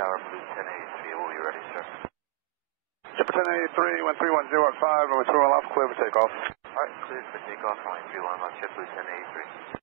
Tower Blue 1083, we'll be ready, sir. Jumper 1083, 1310 at 5, runway 31 left, clear for takeoff. Alright, clear for takeoff, runway 31 left, JetBlue 1083.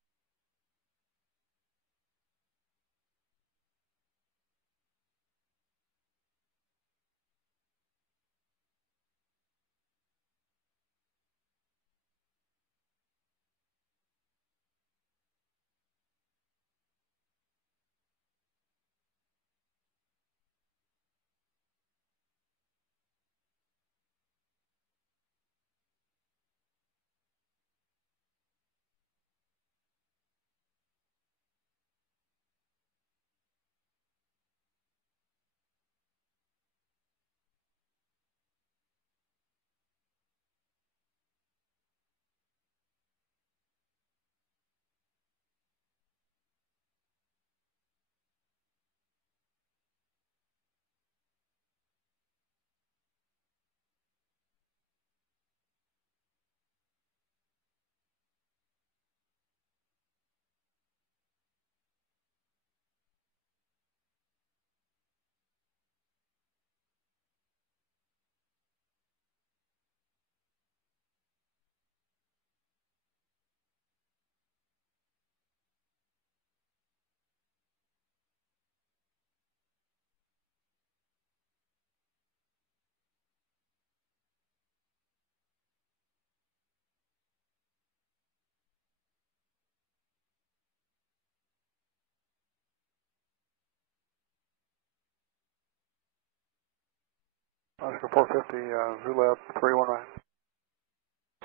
Alaska 450, Zulab 31 right.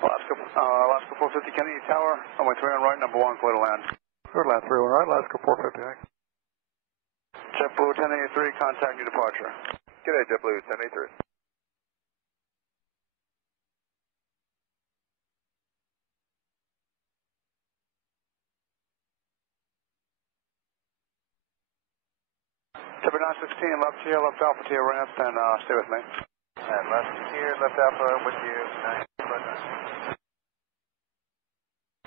Alaska 450, Kennedy Tower, runway 31 right, number 1, clear to land. Clear to land 31 right, Alaska 450, thanks. JetBlue 1083, contact new departure. G'day, JetBlue 1083. Jumper 916, left here, left Alpha to your ramp, and stay with me. And left here, left Alpha, with you, 9.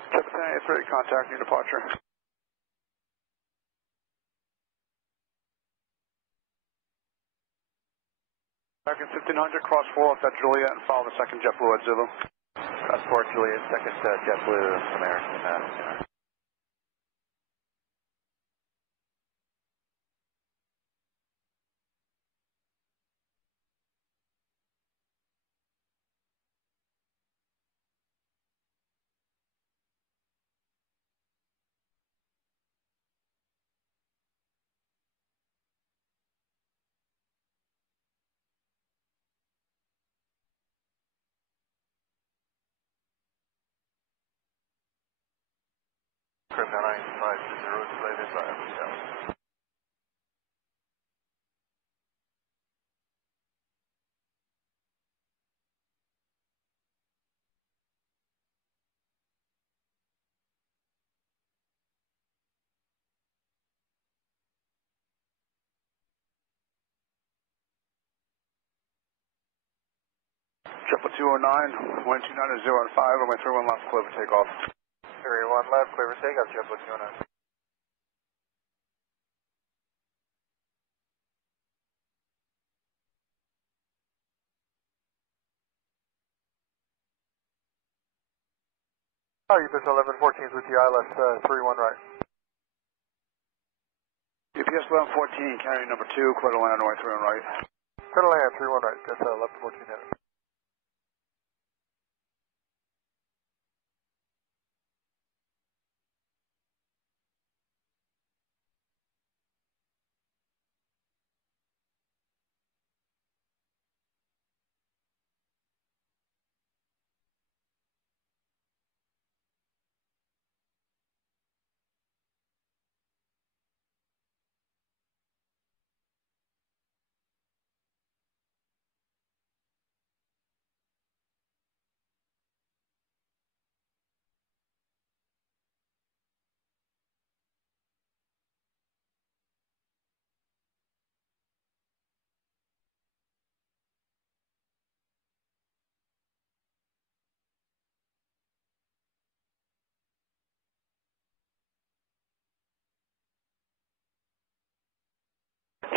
Jumper 1083, contact new departure. American 1500, cross 4 left at Juliet and follow the second JetBlue at Zulu. Cross 4 Juliet, second JetBlue, American, Crypto 950 related by Ezca. Triple 209, 129 at 0 and 5, runway 31 left, clear for takeoff. 31 left, clear for takeoff, JetBlue 209. Oh, UPS 1114 is with you, ILS 31 right. UPS 1114, carrying number 2, clear to land, runway 31 right. Clear to land, 31 right, that's 1114 headed.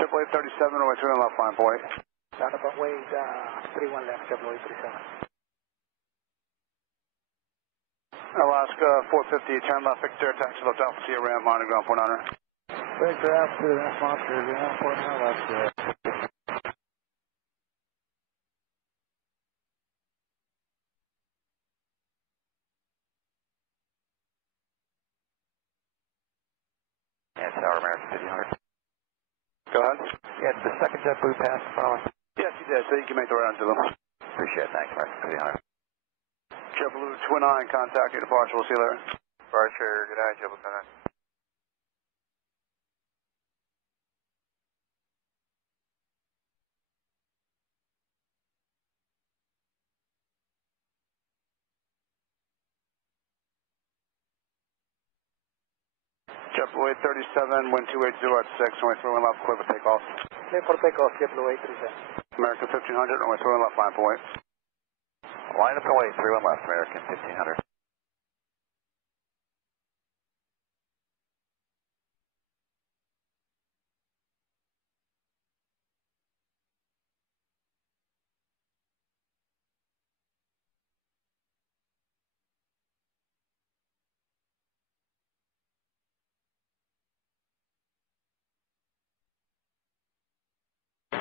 JetBlue 37, runway 31 left, flying 48. Roundabout wave 31 left, JetBlue 37. Alaska 450, turn left, Victor, taxi left Alpha Sierra, ramp, monitor, ground 49er. Victor out to the monster, ground 49 left. Yeah, Tower American 5000. Go ahead. Yeah, did the second JetBlue pass in front of us? Yes, you did, so you can make the right onto them. Appreciate it, thanks, American 5000. JetBlue Twin Eye, contact your departure, we'll see you later. Departure, good night, JetBlue 29. JetBlue 37, wind 280 at 6, runway 31 left, clear for takeoff. Clear for takeoff, JetBlue 837. American 1500, runway 31 left, line point. Line up and wait, 31 left, American 1500.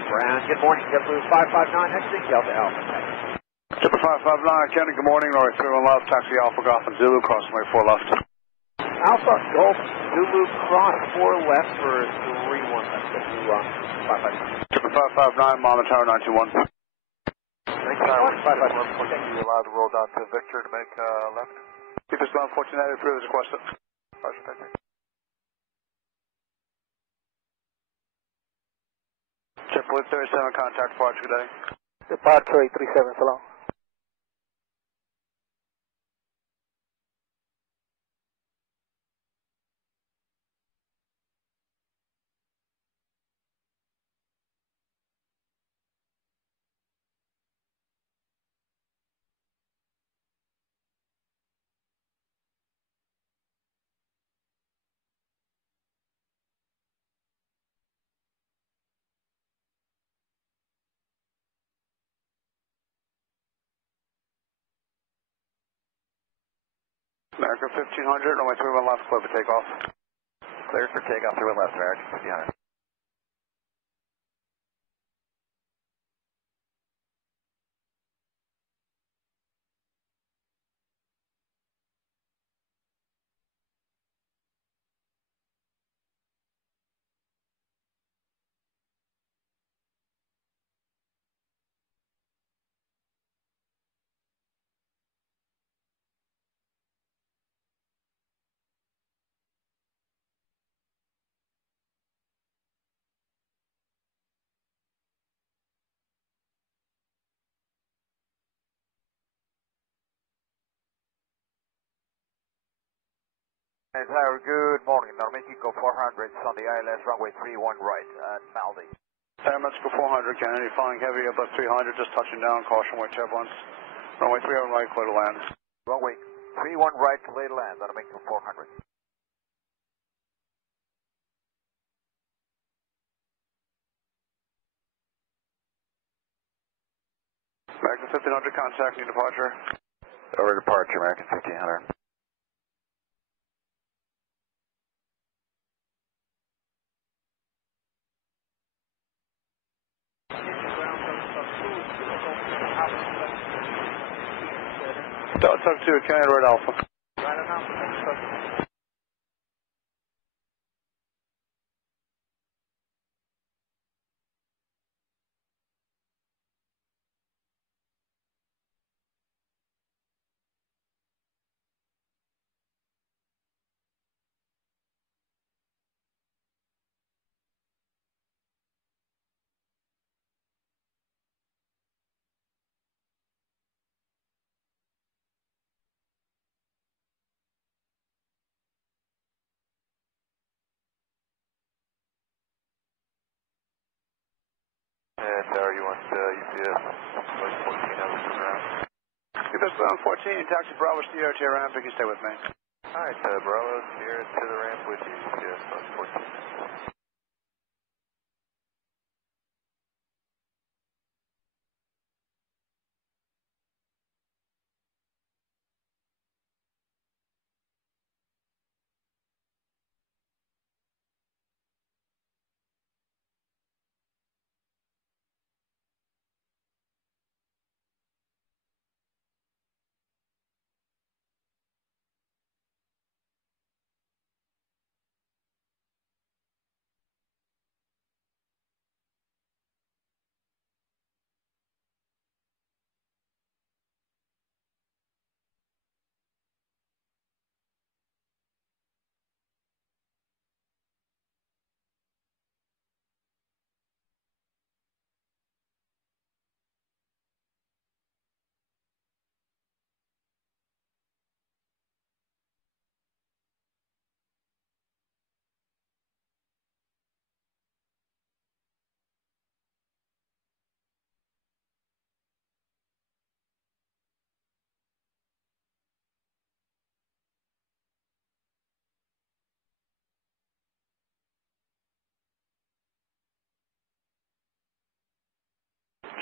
Brown, good morning, JetBlue 559, exiting Delta Alpha. JetBlue 559, Kenny, good morning, runway 31 left, taxi Alpha Golf and Zulu, cross runway 4 left. Alpha Golf Zulu cross 4 left for 31 left, JetBlue 559. JetBlue 559, monitor tower 921. Thanks, Tower 559. You allowed to roll down to Victor to make left? Keep this down 1490, approve as requested. Roger, thank you. JetBlue 37, contact departure today. Departure 837, so long. American 1500, runway 31 left, clear for takeoff. Cleared for takeoff, 31 left, American 1500. Hey, Tower, good morning. Mexico 400 on the ILS runway 31 right at Maldives. Mexico 400, Kennedy, flying heavy, Airbus 300, just touching down, caution with turbulence. Runway 31 right, clear to land. Runway 31 right, clear to land on Mexico 400. American 1500, contact new departure. Over departure, American 1500. Talk to Kennedy, Red Alpha. Right enough. Yeah, Tower, you want UPS, like 14 hours around. UPS bound 14, taxi Bravo Sierra to your ramp, you can stay with me. Alright, Bravo, here to the ramp with you, UPS, 14.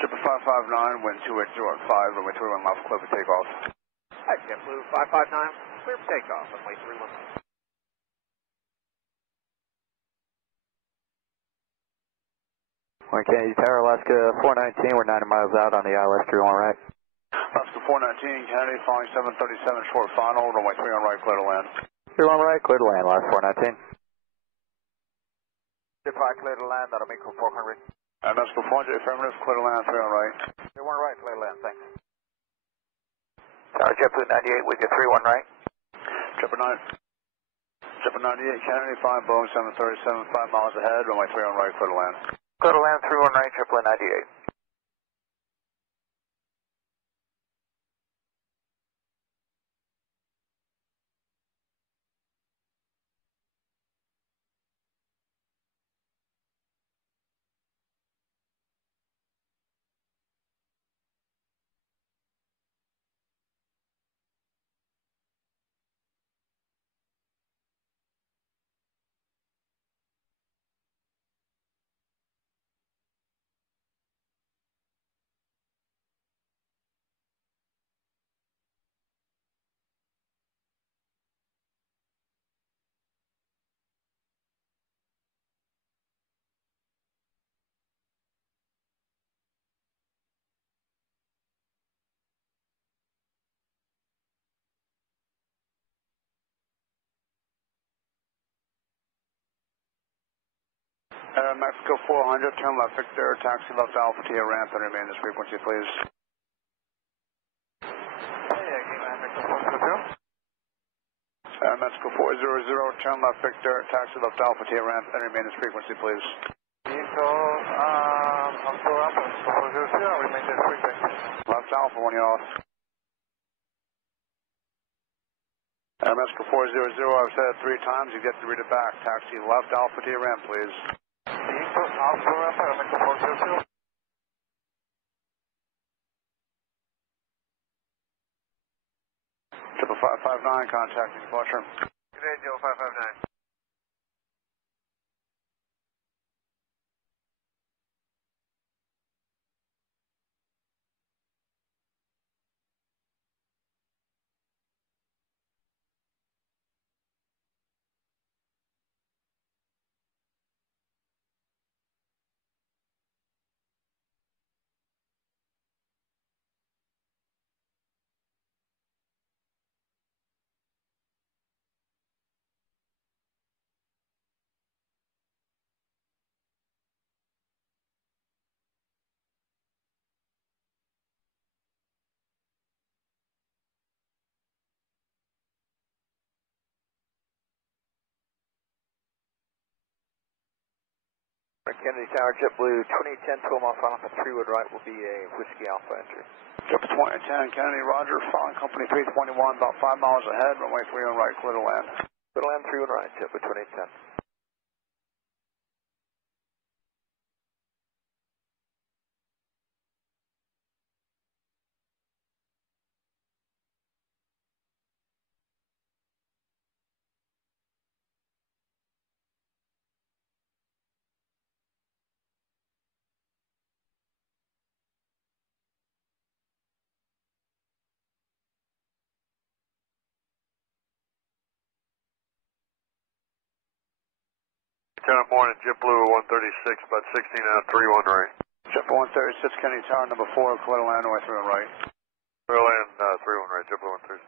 JetBlue 559, wind 280 at 5, runway 31 left, clear for takeoff. Hi, JetBlue 559, clear for takeoff, runway 31. Kennedy Tower, Alaska 419, we're 90 miles out on the ILS 31 right. Alaska 419, Kennedy, following 737, short final, runway 31 right, clear to land. 31 right, clear to land, Alaska 419. 5 clear to land, that'll make 400. Alaska 400, affirmative, clear to land, 31 right. 31 right, clear to land, thanks. Tower JetBlue 98, we get 31 right. JetBlue 98, Kennedy, 5 Boeing 737, 5 miles ahead, runway 31 right, clear to land. Clear to land, 31 right, JetBlue 98. Mexico 400, turn left Victor, taxi left Alpha Tia ramp and remain this frequency, please. Mexico 400, turn left Victor, taxi left Alpha Tia ramp and remain this frequency, please. Left Alpha, when you're off. Mexico 400, I've said it 3 times, you get to read it back. Taxi left Alpha Tia ramp, please. Triple 559, contacting departure. Good day, Joe 559. Kennedy Tower, JetBlue 2010, 12 mile final for 3 wood right will be a Whiskey Alpha entry. JetBlue 2010, Kennedy, Roger, following company 321, about 5 miles ahead, runway 31 right, clear to land. Clear to land, 3 wood right, JetBlue 2010. Morning, JetBlue 136, about 16 out, 31 right. JetBlue 136, Kennedy Tower, number 4, clear to land, runway 31 right. Clear land, 31 right, JetBlue 136.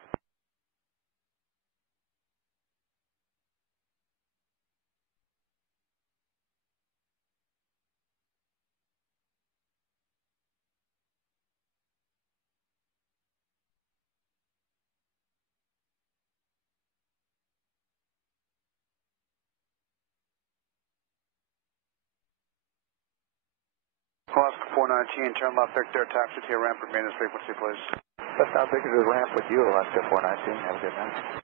Alaska 419, turn left Victor, taxi to your ramp, remain this frequency, please. That's how big is the ramp with you, Alaska 419. Have a good night.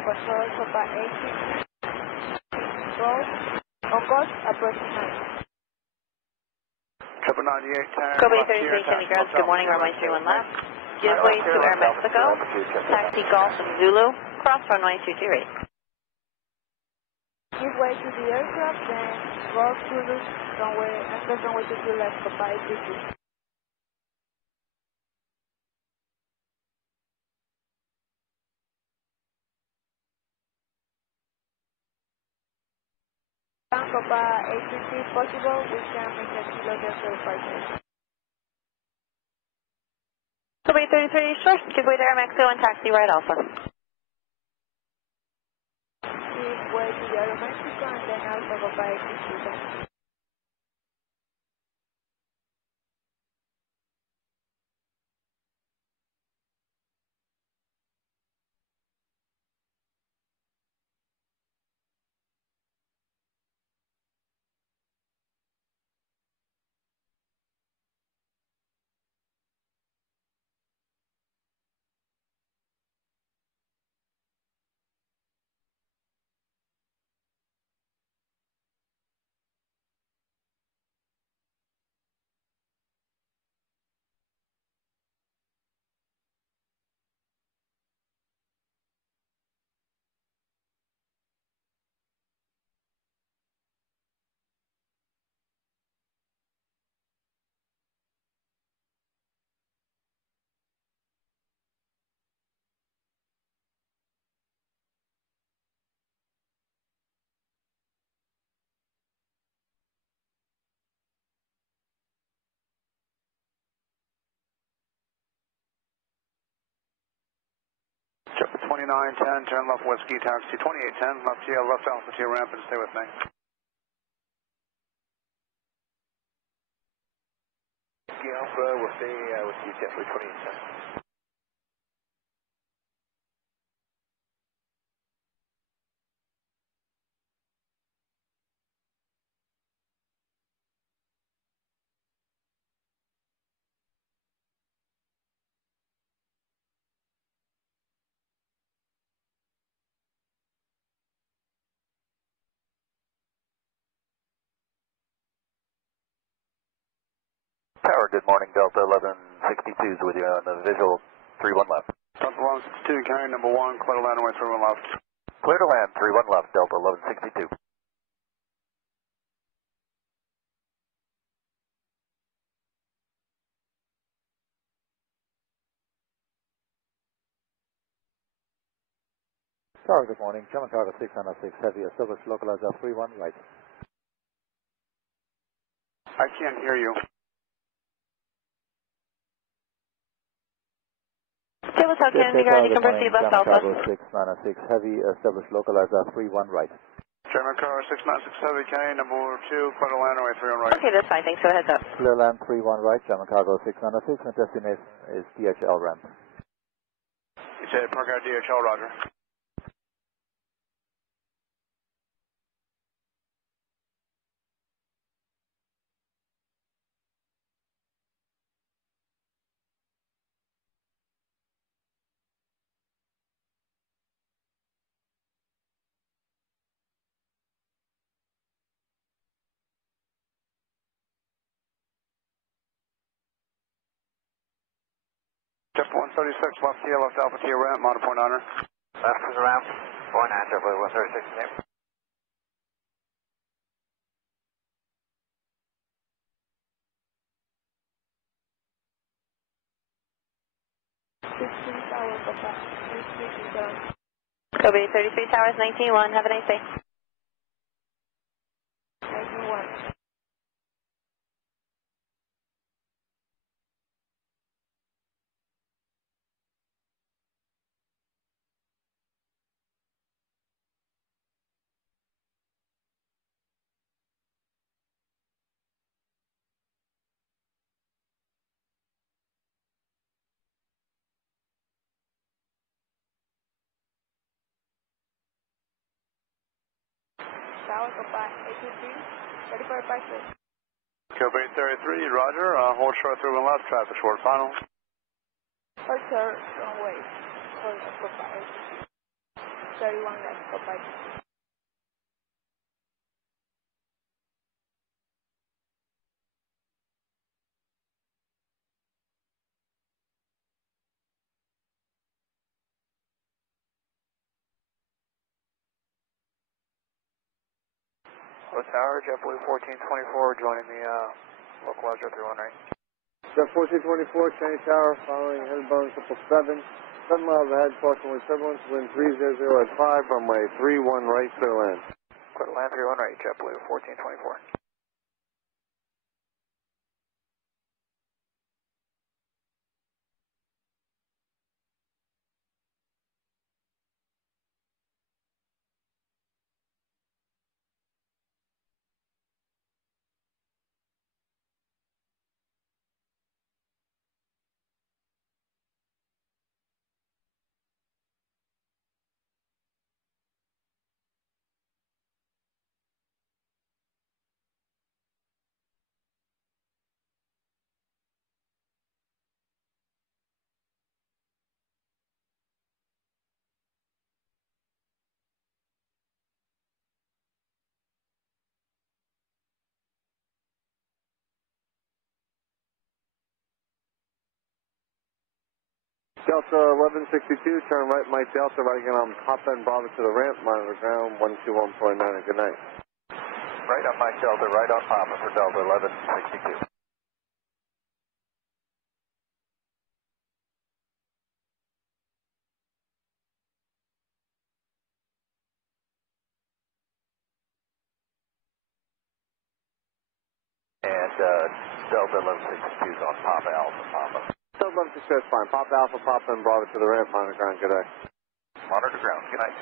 ground control Copa 8. Roll. On course, approaching 9. Triple 9810. Kobe 33 Sandy Grounds, good morning, runway 31 left. Give way to Air Mexico, taxi Golf and Zulu, cross runway 228. Give way to the aircraft, then Golf Zulu, runway, access runway 22 left, Copa 8. Copa 850 if possible, we can make a kilo delta departure. Kobe 33 short, give way to Air Mexico and taxi right Alpha. Give way to the Air Mexico and then Alpha Copa 850. Triple 2910, turn left Whiskey, taxi 2810, left TL, left Alpha to your ramp and stay with me. Whiskey Alpha, we'll stay with you, JetBlue 2810. Tower, good morning, Delta 1162 is with you on the visual 31 left. Delta 1162, carrying number 1, clear to land away 31 left. Clear to land, 31 left, Delta 1162. Tower, good morning, German Cargo 606 Heavy, established localizer 31 right. I can't hear you. Tabletop Kennedy ground, you can proceed left Alpha. Cargo 696 Heavy, established localizer 31 right. German car 696 Heavy, carrying number 2, clear to land away 31 right. Okay, that's fine, thanks, go heads up. Clear land 31 right, German Cargo 696, and destination is DHL ramp. You said park out DHL, roger. Jeff 136, left TL, left Alpha to your ramp, monitor point honor. Left is around, point on, JetBlue 136 name. Kobe 33 Towers 19-1, have a nice day. 91. Tower Copa 823, ready for departure. Kobe 33, roger, hold short through and left, traffic short final. Departure runway for Copa 823. 31 left, goodbye. Hello Tower, JetBlue 1424 joining the localizer 31 right. Jet 1424, Change Tower, following headbound 777, 7 miles ahead, approximately turbulence, wind 300 at 5, runway 31 right, clear land. Clear land 31 right, JetBlue 1424. Delta 1162, turn right, Mike Delta, right again on top end, Bravo to the ramp, monitor ground 121.9, good night. Right on Mike Delta, right on Papa for Delta 1162. And Delta 1162 is on Papa Alpha Papa. Delta 1162, that's fine. Papa Alpha, Papa and Bravo to the ramp, monitor ground, good night. Monitor ground, good night.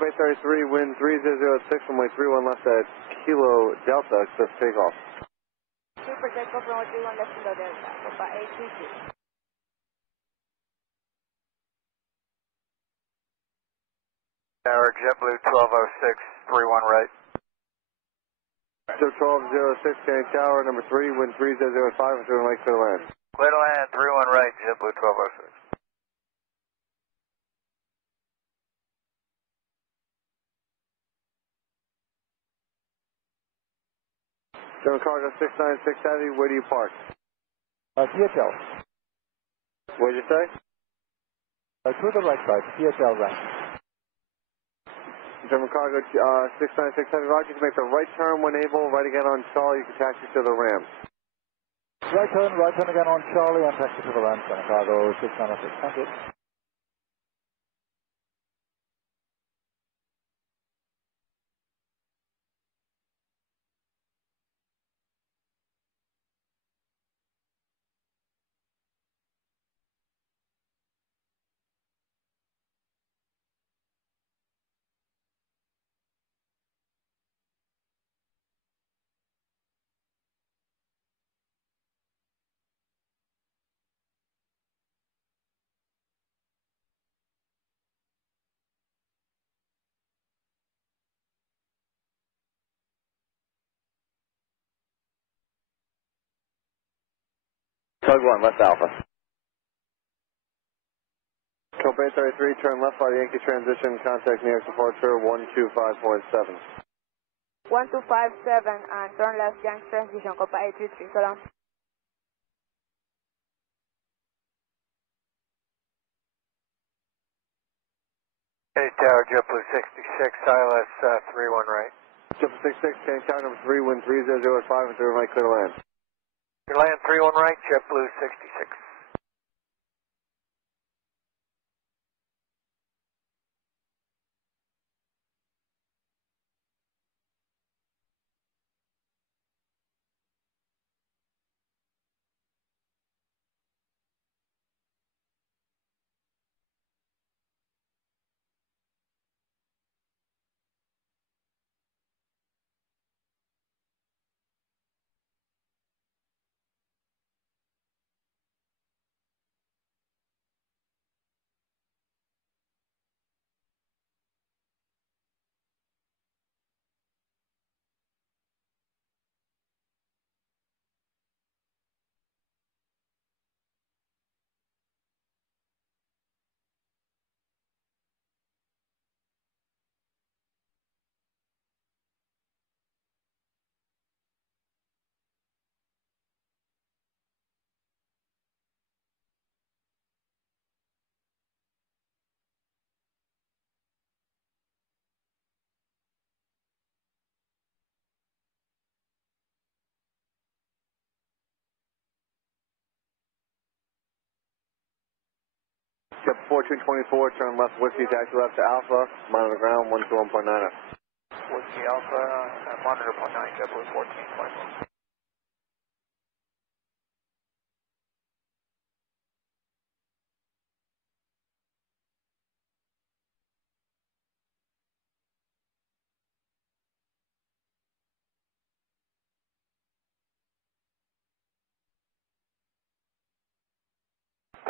Bay 33, wind 3006, runway 31 left at Kilo Delta, access takeoff. Super takeoff runway 31 left Kilo Delta, goodbye 832. Tower, JetBlue 1206, 31 right. So 1206, Change Tower, number 3, wind 3005, and turn right to the land. Clear to land, 31 right, JetBlue 1206. German cargo 696 Heavy, where do you park? PHL. What did you say? To the right side, PHL ramp. German cargo 696 Heavy, Roger, you can make the right turn when able, right again on Charlie, you can taxi to the ramp. Right turn again on Charlie and taxi to the ramp, German cargo 696. Thank you. Tug 1, left Alpha. Bay 33, turn left by the Yankee transition, contact New York departure 125.7. 1257 and turn left Yankee transition, goodbye 833, so long. Hey Tower, JetBlue 66, ILS 31 right. Jump 66, Change Tower, number 3, wind 3005, and turn right, clear to land. Clear land 31 right, JetBlue 66. Step 4224, turn left Whiskey, taxi left to Alpha, monitor ground 121.9. Whiskey Alpha, monitor 0.9, JetBlue 1424.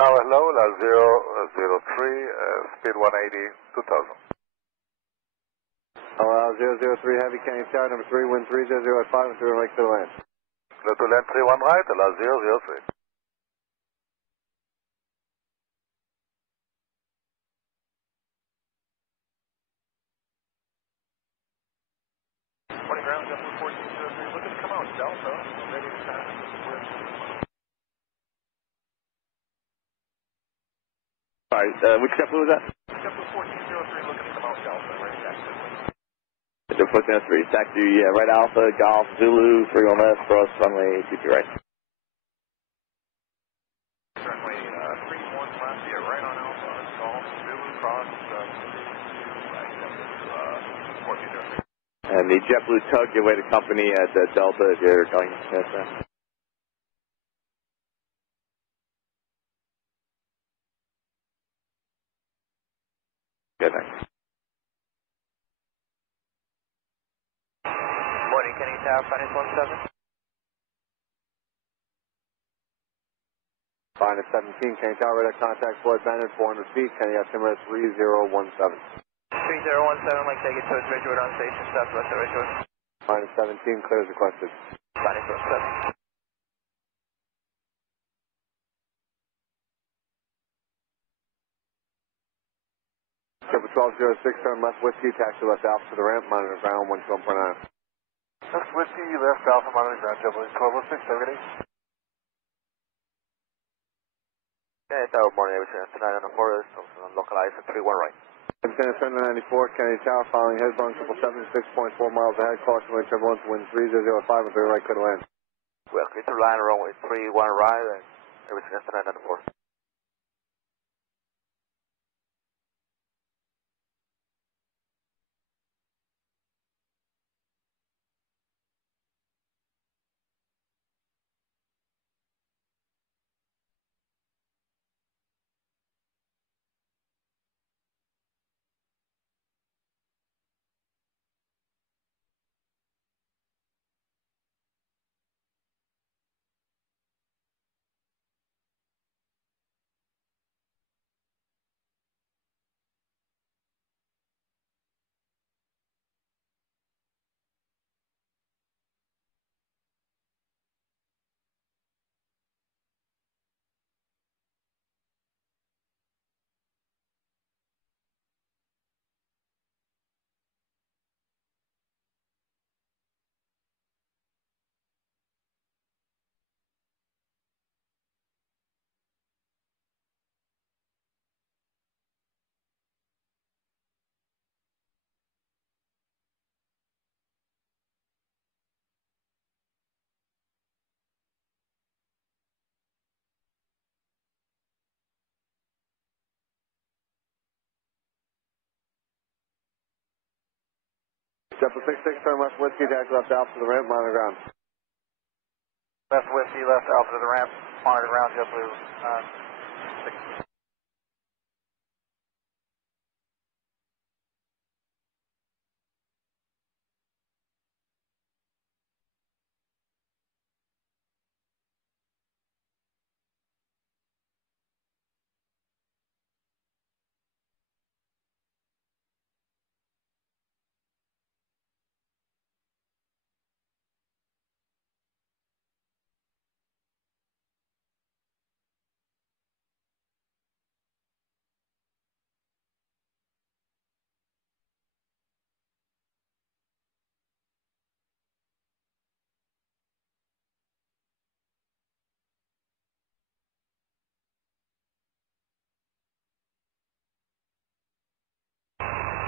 Tower hello, last 003, speed 180, 2000. Allow 003 Heavy Canyon Tower, number 3, wind 3005 and 3 right to the land. Clear to land 31 right, last 003. Ground, JetBlue 1403, looking to come out Delta, ready to pass. Alright, which JetBlue was that? JetBlue 1403, looking to come out Delta, ready to taxi. JetBlue 1403, taxi, right Alpha, Golf, Zulu, 31 left, cross runway 22 right. Runway 31 left, yeah, right on Alpha, Golf, Zulu, cross, right, JetBlue 1403. And the JetBlue tug, your way to company at Delta if you're going. Yes, sir. Good, thanks. Morning, Kenny Tower, finance 17. Finance 17, Kenny Tower, radar contact, Floyd Bennett, 400 feet, Kenny altimeter 3017. 3017, like take it towards Ridgewood on station, southwest of Ridgewood. Finance 17, clears requested. Finance 17. Triple 1206, turn left Whiskey, taxi left Alpha to the ramp, monitor ground 121.9. Left Whiskey, left Alpha, monitor ground, JetBlue 1206, everybody. Okay, Tower, morning, Aviation tonight on the forest, localized at 31 right. Lieutenant 94, Kennedy Tower, following headbound 777, 6.4 miles ahead, caution wave turbulence, wind 3005 and 3 right, clear to land. Well, clear to land, runway 31 right, and everything is tonight on the forest. JetBlue 66, turn left Whiskey, taxi left Alpha to the ramp, monitor ground. Left Whiskey, left Alpha to the ramp, monitor ground, JetBlue 6.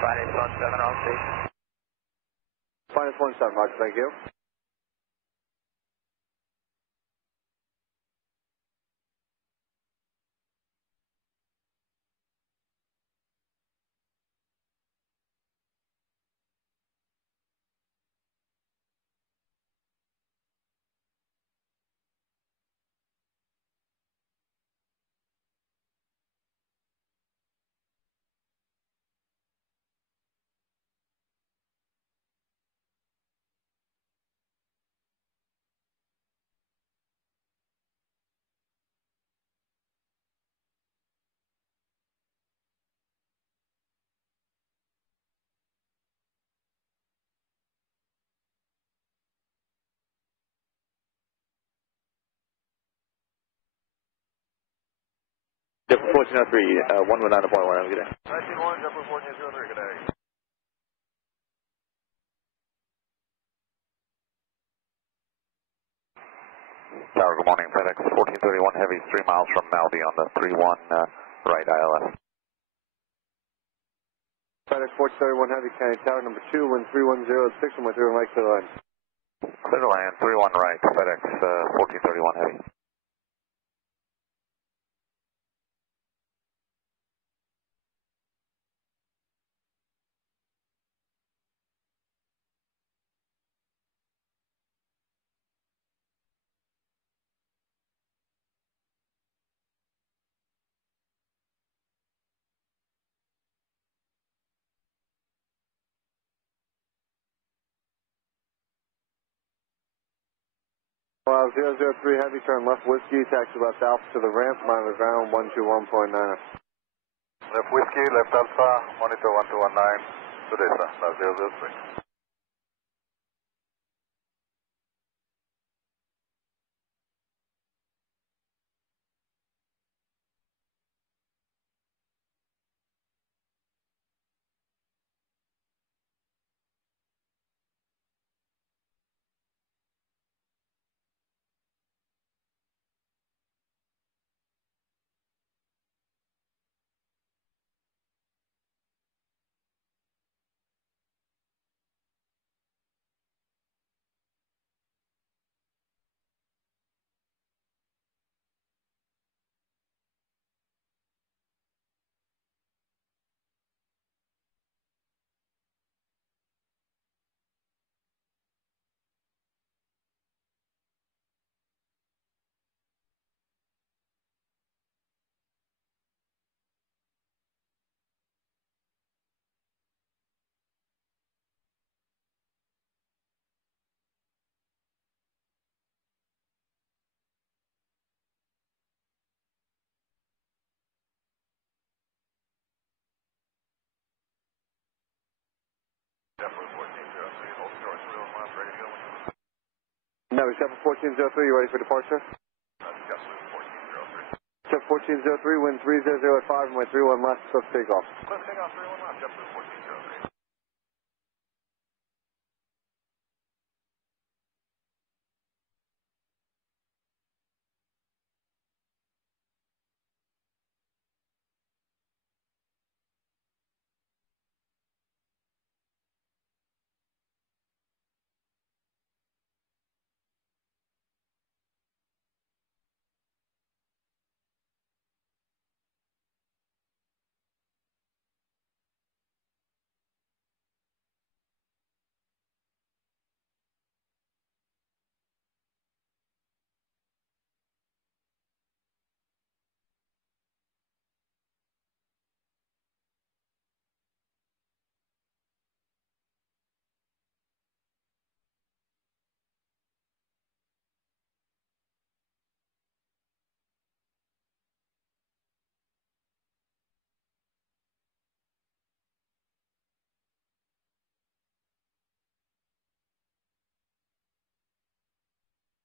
Finance 17 on station. Finance 17, Roger, thank you. JetBlue 1403, 119.1, have a good day. 19-1, JetBlue 1403, good day. Tower, good morning. FedEx 1431 Heavy, 3 miles from Malby on the 31 right ILS. FedEx 1431 Heavy, County Tower number 2, wind 3106, and my 31 right to the line. Clear to land, 31 right, FedEx 1431 Heavy. Well, 003 Heavy, turn left Whiskey, taxi left Alpha to the ramp, monitor ground 121.9. Left Whiskey, left Alpha, monitor 1219, Sudesa, now 003. JetBlue 1403, hold short, 3 miles, ready to go. No, JetBlue 1403, you ready for departure? That's JetBlue 1403. JetBlue 1403, wind 3005, and my 31 left, swift takeoff. Let's take off 31 left, JetBlue 1403.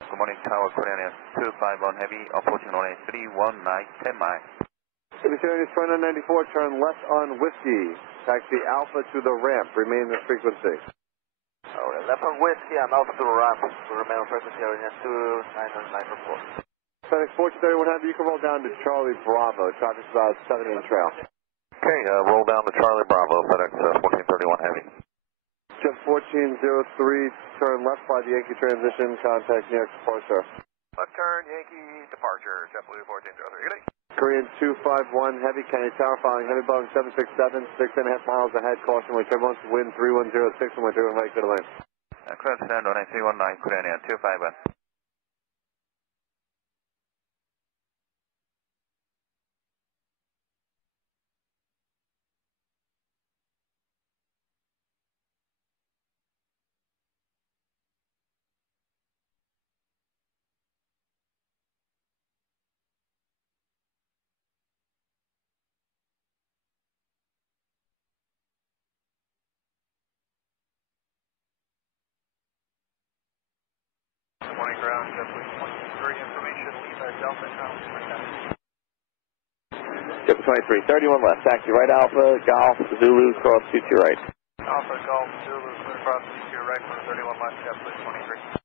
Good morning, Tower, Korean 251 Heavy, approaching runway 319, 10 miles. City 294, turn left on Whiskey, taxi Alpha to the ramp, remain in frequency. Alright, left on Whiskey and Alpha to the ramp, to remain on frequency area 2909 report. FedEx 1431 Heavy, you can roll down to Charlie Bravo, traffic's about 7 in trail. Okay, roll down to Charlie Bravo, FedEx 1431 Heavy. Jet 1403, turn left by the Yankee transition, contact New York departure. Left turn, Yankee, departure, JetBlue 1403, good day. Korean 251 Heavy, County Tower, following heavy Boeing 767, 6.5 miles ahead, caution with turbulence, wind 3106, and we're doing right to the lane. Clear to stand on 319, Korean 251. Good morning, ground, JetBlue 123, information, leave at Delta, House, Jet 23, 31 left, taxi right Alpha, Golf, Zulu, cross 22 right. Alpha, Golf, Zulu, clear across to your right for 31 left, JetBlue 23.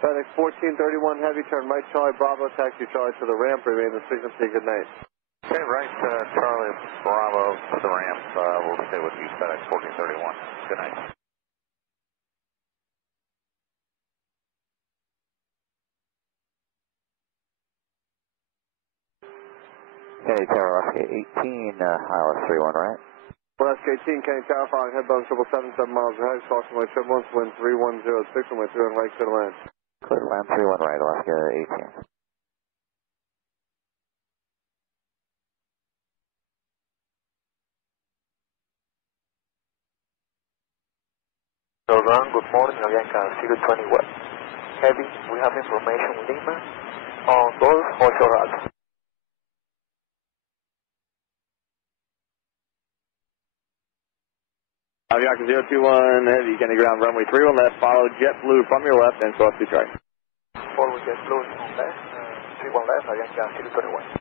FedEx 1431 Heavy, turn right Charlie Bravo, taxi Charlie to the ramp, remain the frequency, good night. Okay, right, Charlie Bravo to the ramp. We'll stay with you, FedEx 1431. Good night. Kenny Tower, 18, ILS 31, right? Alaska 18, Kenny Tower, following headbound 777, 7 miles ahead, crossing my turbulence, wind 3106, and my 3 right to the land. Clear land 31 right, Alaska 18. Good morning, Avianca 020 West. Heavy, we have information Lima on Golf 8 Alpha. Avianca 021 Heavy, Kenny ground runway 31 left, follow JetBlue from your left and cross 2 right. Forward JetBlue on left, 31 left, Avianca 021.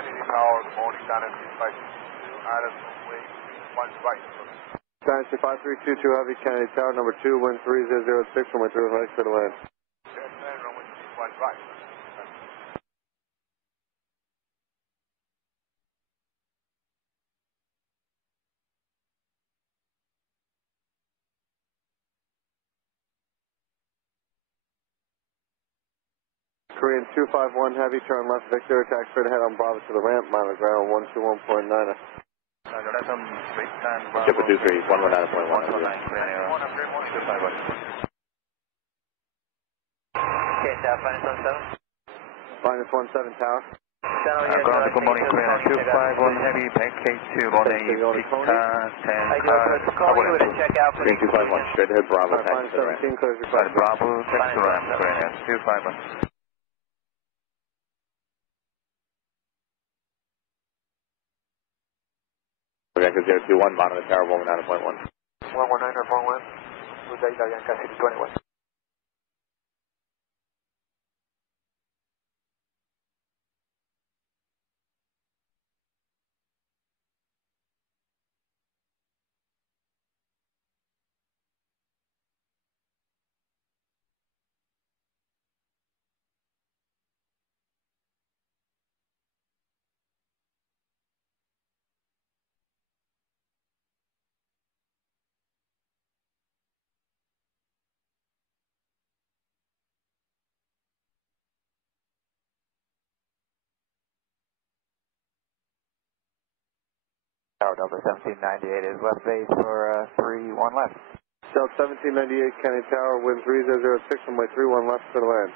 Kennedy Tower, good morning, Dynasty 522, Addison Way, 1 right. Dynasty 5322 Heavy, Kennedy Tower, number 2, wind 3006, and my 3 right to the land. Jetman, runway 1 right. Korean 251 Heavy, turn left Victor, taxi straight ahead on Bravo to the ramp, mile ground 121.9. That's on straight time. Ship with 23, 119.1. 119, clear air. Okay, Finance 17. Finance 17 Tower. Ground, good morning, clear 251 Heavy, pancake 2, Monday, Pika, 10, Call you to check out for Korean 251, straight ahead Bravo, taxi Finance to the ramp. 17, clears your flight. Bravo, text to ramp, clear air, 251. Avianca 021, bottom of the tower, 119.1. 119 or 41, good day, Avianca 020 West. Tower number 1798 is left base for 31 left. Delta 1798 County Tower, wind 3006, runway 31 left, clear to land.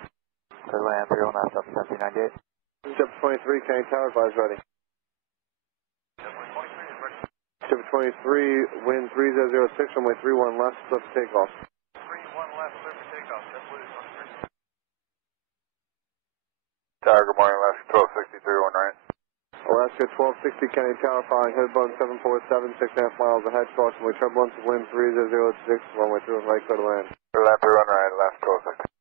Clear to land, 31 left, Delta 1798. Ship 23 County Tower, advise ready. Ship 23, wind 3006, runway 31 left, clear for takeoff. 31 left, clear for takeoff. JetBlue 23. Tower, good morning, Alaska 1263, 1 right. Alaska 1260 County Tower, following headbound 747, 6.5 miles ahead, crossing with turbulence, wind 3006, runway 31 right, clear to land. Clear land, 31 right, Alaska 1260.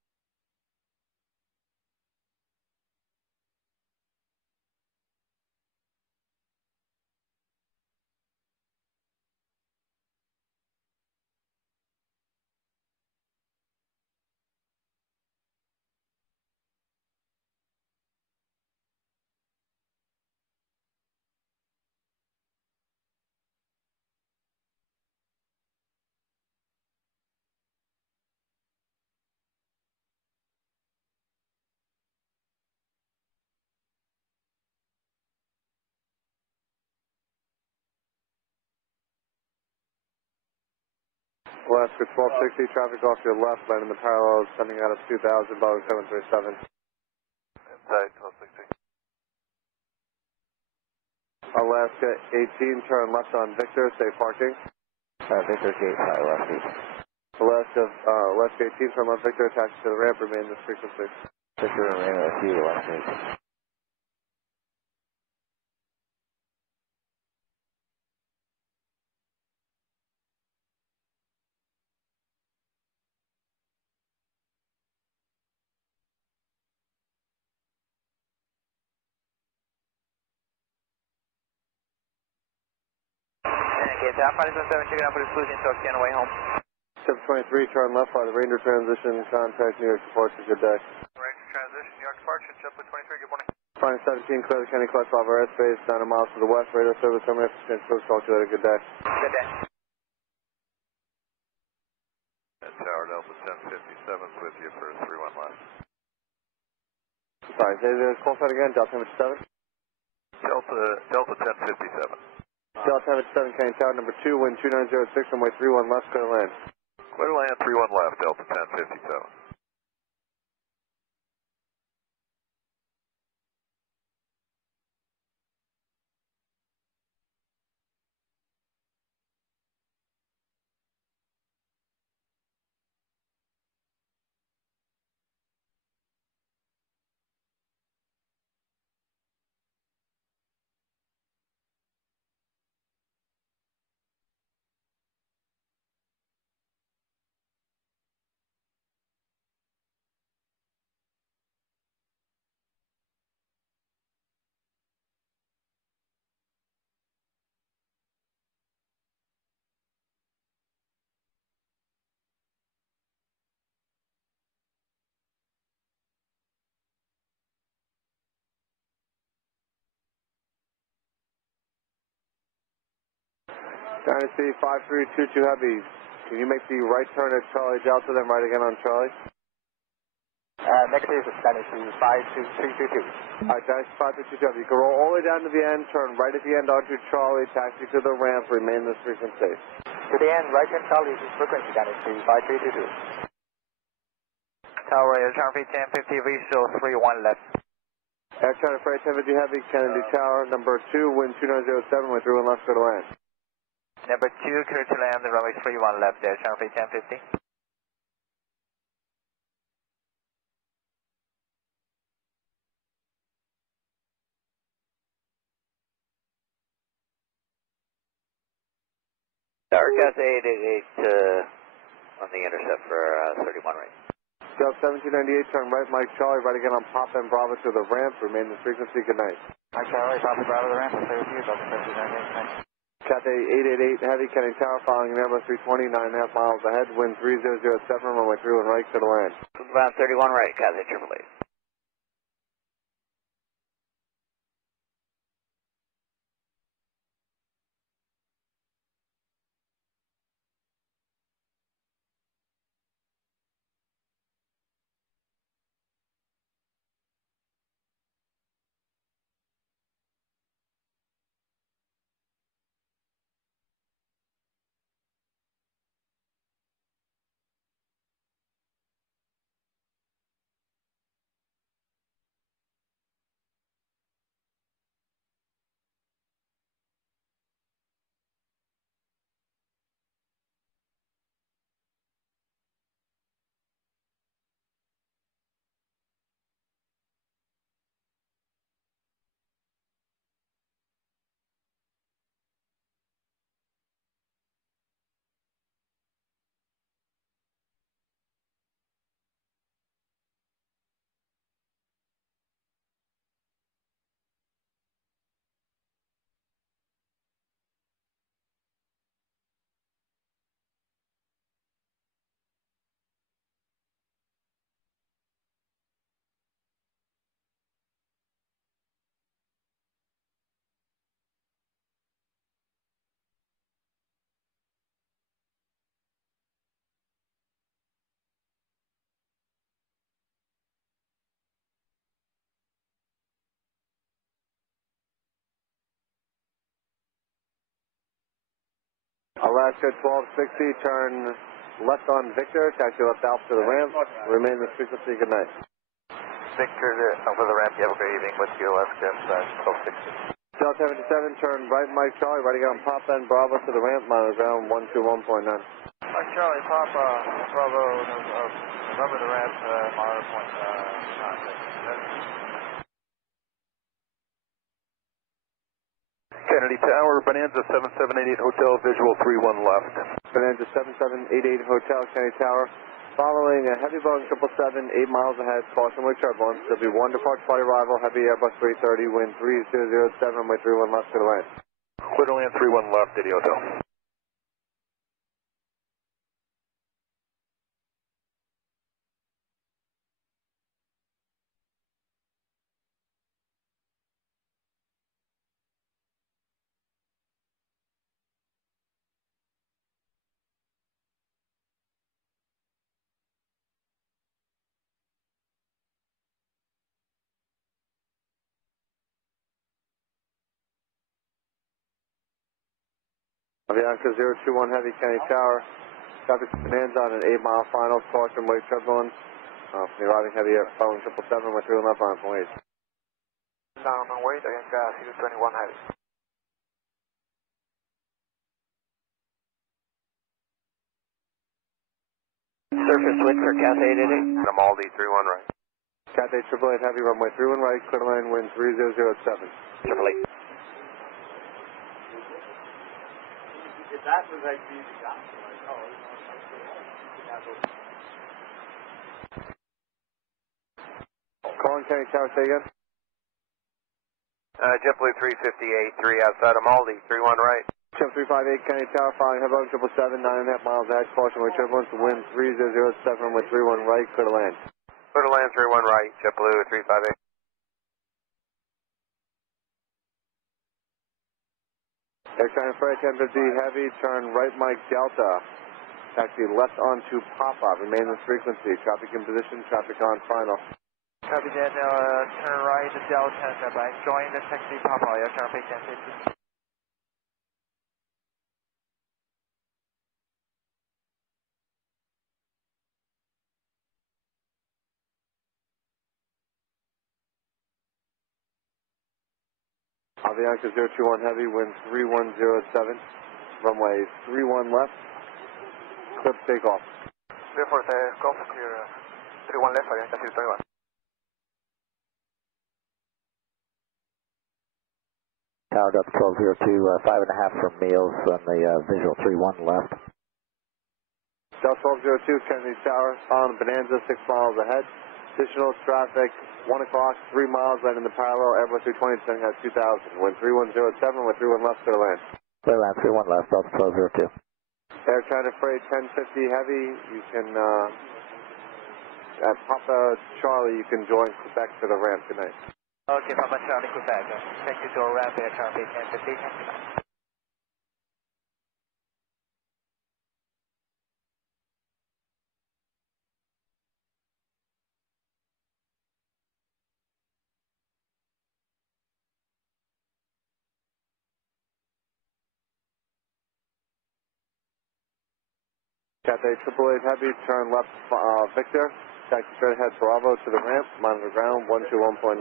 Alaska 1260, traffic off your left, landing the parallels, sending out of 2000, Boeing 737. Inside 1260. Alaska 18, turn left on Victor, safe parking. Victor Gate, high left 8. Alaska 18, turn left Victor, taxi to the ramp, remain this frequency. Victor remain at you, left 8. Okay, Tower 577, checking out for exclusion, so on the way home. Ship 23, turn left by the Ranger transition, contact New York departure, good day. Ranger transition, New York departure, JetBlue 23, good morning. Flying 17, clear the County Clutch off our airspace, 9 miles to the west, radar service, terminal, close, talk to you later, good day. Good day. Tower Delta 1057 with you for 31 left. Sorry, say the call sign again, Delta 7. Delta 1057. Delta 7, County Tower, number 2, wind 2906, runway 31 left, clear to land. Clear to land, 31 left, Delta 1057. Dynasty 5322 Heavy, can you make the right turn at Charlie Delta, then right again on Charlie? Negative is Dynasty 52322. Alright, Dynasty 5322 Heavy, you can roll all the way down to the end, turn right at the end onto Charlie, taxi to the ramp, remain this frequency. To the end, right turn Charlie, this frequency, Dynasty 5322. Tower, Air Traffic 1050, visual 31 left. Air China Freight 1050 Heavy, Kennedy Tower, number 2, wind 2907, with 31 left, go to land. Number 2, clear to land, runway 31 left, Air Traffic 1050. Wirecast 888 on the intercept for 31 right. Delta 1798, turn right Mike Charlie, right again on Pop and Bravo to the ramp, remain this frequency, good night. Mike Charlie, Papa Bravo to the ramp, I'll stay with you, Delta 1798. Cathay 888 Heavy, Kennedy Tower, following an Airbus 320, 9.5 miles ahead, wind 3007, runway 31 right, to the land. About 31 right, Cathay 888. Alaska 1260, turn left on Victor, taxi left out to the ramp, remain in this frequency, good night. Victor, over the ramp, you have a great evening with you, Alaska 1260. Delta 77, turn right Mike Charlie, right again, Papa and Bravo to the ramp, monitor ground 121.9. Mike Charlie, Papa, Bravo, November the ramp, monitor point, Kennedy Tower, Bonanza 7788 Hotel, visual 31 left. Bonanza 7788 Hotel, Kennedy Tower. Following a heavy Boeing 777, 8 miles ahead, caution with turbulence. W1 departure flight arrival, heavy Airbus 330, wind 3007, runway 31 left to the land. Clear to land 31 left, Diddy Hotel. Avianca 021 Heavy, Kennedy Tower. Traffic demands on an 8-mile final, caution with turbulence. From the arriving heavy Boeing 777, runway 31 left on point 8. Down on wait, Avianca 21 Heavy. Surface wind for Cat 888. I'm Aldi 31 right. Cat 8 888 Heavy, runway 31 right, clear to land, wind 3007. 888. That was actually the Calling Kennedy Tower, say again. JetBlue 358, 3 outside of Aldi 31 right. Chip 358 Kennedy Tower, following heavy Boeing 777, 9.5 miles ahead, caution with turbulence, wind 3007, runway 31 right, clear to land. Clear to land 31 right, JetBlue 358. Air China Freight 1050 Heavy, turn right Mike Delta. Taxi left onto Papa, remain in this frequency. Traffic in position, traffic on final. Copy that, turn right Delta, right, join the taxi Papa, Air China Freight 1050. Avianca 021 Heavy, wind 3107, runway 31 left, clip takeoff. Clear for the Golf, clear 31 left, Avianca 021. Tower up 1202, 5.5 from Meals on the visual 31 left. Delta 1202, Kennedy Tower, following Bonanza 6 miles ahead. Additional traffic, 1 o'clock, 3 miles, land in the parallel, Airbus 320, descending at 2000. Wind 3107, with 31 left to the land. Clear land 31 left, Delta 1202. Air China Freight 1050 Heavy, you can, at Papa Charlie, you can join Quebec to the ramp tonight. Okay, Papa Charlie, Quebec. Thank you to our ramp, Air China Freight 1050. Thank you. Cat 8 888 Heavy, turn left Victor, taxi straight ahead Bravo to the ramp, monitor ground 121.9.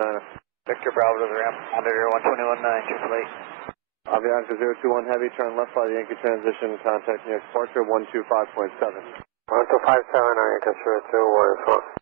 Victor Bravo to the ramp, monitor 121.9, 888. Avianca 021 Heavy, turn left by the Yankee transition, contact near departure 125.7. 1257, Avianca 021.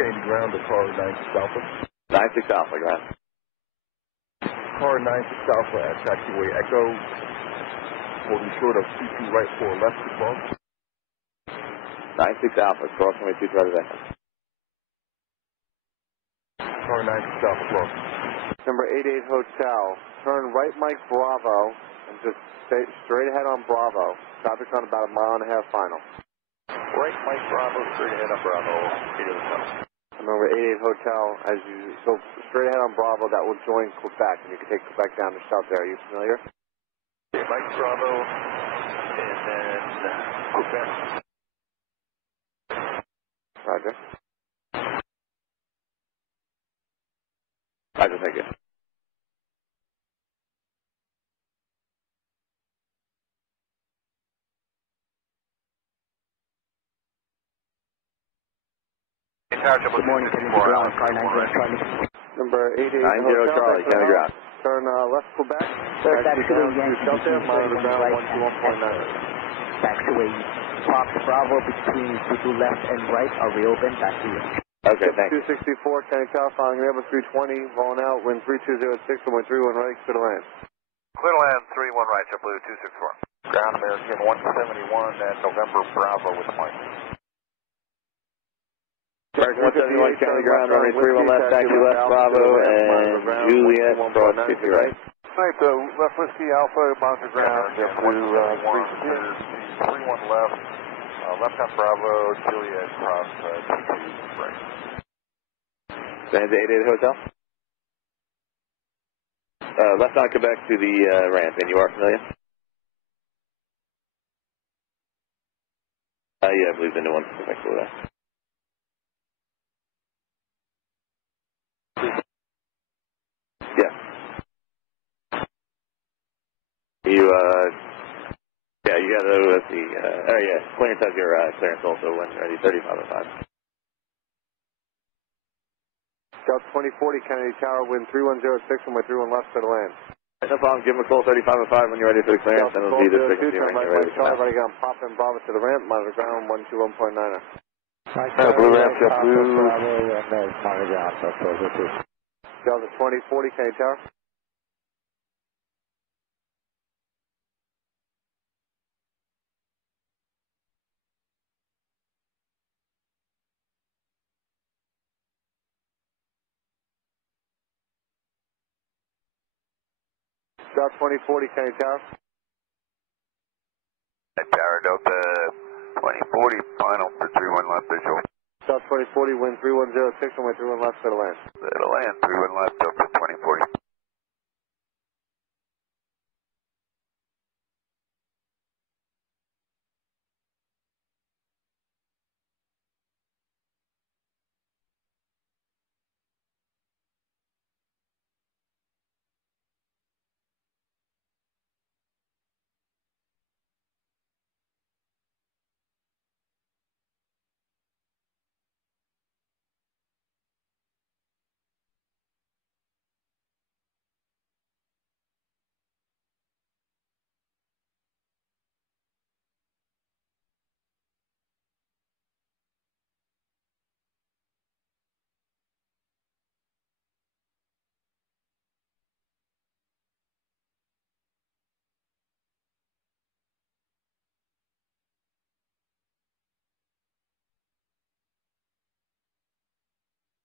Kennedy ground to car 96 Alpha. 96 Alpha, go ahead. Car 96 Alpha at taxiway Echo. Holding short of 22 right, 4 left to cross. 96 Alpha, crossing way 2 right Echo. Car 96 Alpha, cross. Number 88 Hotel, turn right Mike Bravo, and just stay straight ahead on Bravo. Traffic's on about a mile and a half final. Right Mike Bravo, straight ahead on Bravo, 8 of the tunnel. Number 88 Hotel, as you go straight ahead on Bravo, that will join Quebec, and you can take Quebec down to south there. Are you familiar? Yeah, Mike Bravo, and then Quebec. Roger. Roger, thank you. Good morning, Kennedy ground, car 90 Charlie. Number 88 Hotel, Charlie, Kennedy ground. Turn left Quebec. Sir, taxiway Yankee Shelter, between mile to 31 ground, right and 121.9. taxiway Fox Bravo between 22 left and right are reopened. Back to you. Okay, thanks. 264, Kennedy Tower, following Airbus 320, rolling out, wind 3206, and wind 31 right, clear to land. Clear to land, 31 right, JetBlue 264. Ground American 171 at November Bravo with Mike. American 171, Kennedy ground, runway 31 left, taxi left, Bravo, and Juliet, cross 50 right. Right, left Whiskey Alpha, monitor ground, JetBlue 31 left, left on Bravo, Juliet, cross 22 right. San 88 Hotel. Left on Quebec to the ramp, and you are familiar? Yeah, I believe the new one. Quebec for that. Yeah. You, yeah, you got to see, oh yeah, clearance has your clearance also when ready, 3505. South 2040, Kennedy Tower, wind 3106, and my 31 left to the land. No problem, give him a call, 3505 when you're ready for the clearance, and it'll be the frequency range you're ready for. Everybody got pop and Bravo to the ramp, monitor ground, 121.9er. Blue ramp, JetBlue. Bravo, and there's monitor ground, so over to Delta 2040, Kennedy Tower. South 2040, Kennedy Tower. Tower Delta 2040, final for 31 left visual. South 2040, wind 3106, and my 31 left to the land. To land, 31 left, Delta 2040.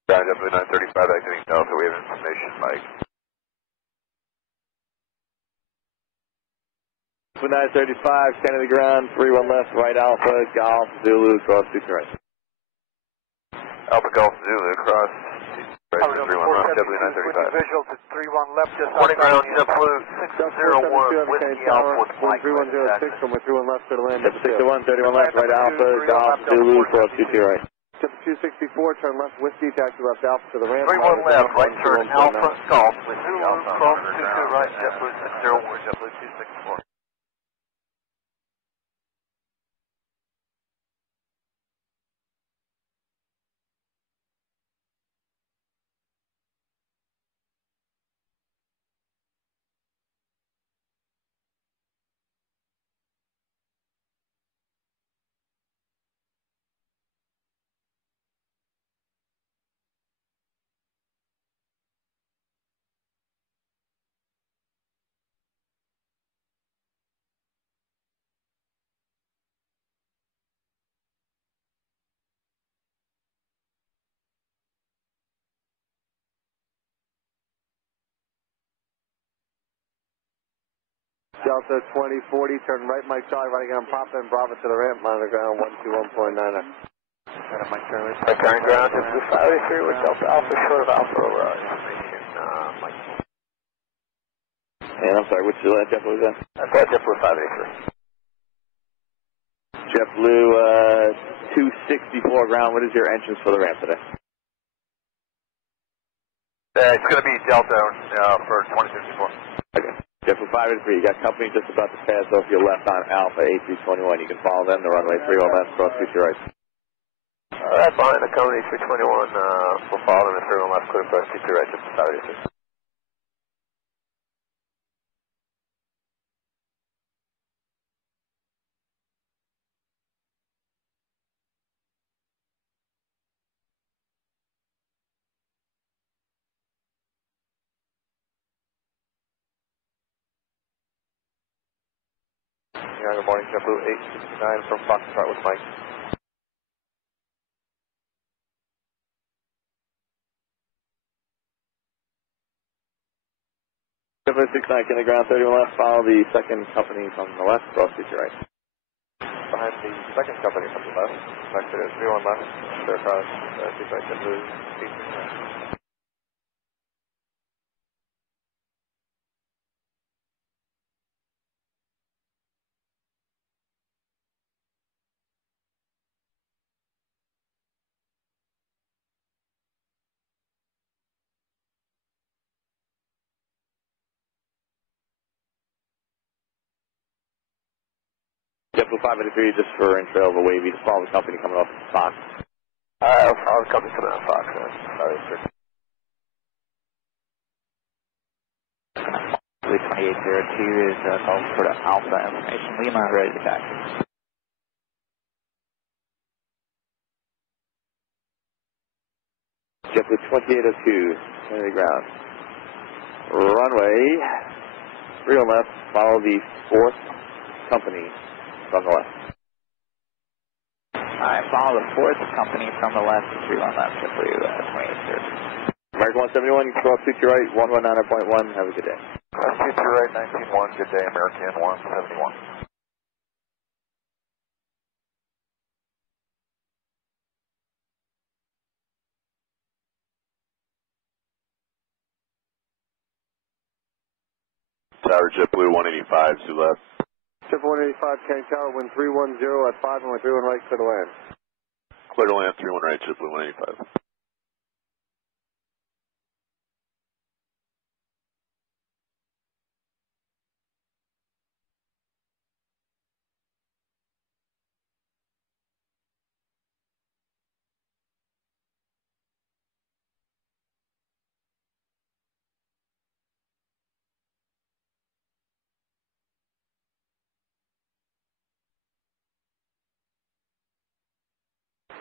Ground JetBlue 935 exiting Delta, we have information, Mike. 935, Kennedy ground, 31 left, right Alpha, Golf, Zulu, cross 2 right. Alpha Golf Zulu, cross 31 left, JetBlue 935. Visual to 31 left, just Morning ground, JetBlue 601, Whiskey Alpha with Mike. 3106, and my 31 left to the land. 61, 31 left, right Alpha, Golf, Zulu, cross 2 right. 264, turn left, Whiskey, taxi left Alpha to the ramp. 31 left, right turn Alpha Golf with Zulu, cross 22 right, JetBlue 601, JetBlue 264. Delta 2040, turn right, Mike Charlie, right again, pop in, Bravo to the ramp, monitor ground 121.9. Mike Charlie. Mike Charlie ground, this is 583 with Delta Alpha, short of Alpha over information, Mike. And I'm sorry, which JetBlue was that? I've got JetBlue 583. JetBlue 264 ground, what is your entrance for the ramp today? It's going to be Delta for 2064. Okay. JetBlue 583, you got company just about to pass off your left on Alpha 8321. You can follow them, the runway 31 left, cross to your right. Right behind the company 321, we'll follow them at 31 left, clear cross to your right, JetBlue 583. Good morning, JetBlue 869 from Foxtrot with Mike. JetBlue 69, can the ground 31 left, follow the second company from the left, cross to your right. Behind the second company from the left, back to the 31 left, clear cross, to right, JetBlue 869. JetBlue 583, just for intro of a wavy, just follow the company coming off Fox. I'll follow the company coming out of Fox, 583. 2802 is calling for the Alpha information. Lima, ready to taxi. JetBlue 2802, Kennedy ground. Runway 3 on left, follow the fourth company from the left. Alright, follow the fourth company from the left, 3 on left, JetBlue 2802. American 171, cross to your right, 119.1, have a good day. Cross to your right, 19-1, good day, American 171. Tower JetBlue 185 to left. JetBlue 185, Kennedy Tower, wind 310 at 5, and 31 right, clear to land. Clear to land, 31 right, JetBlue 185.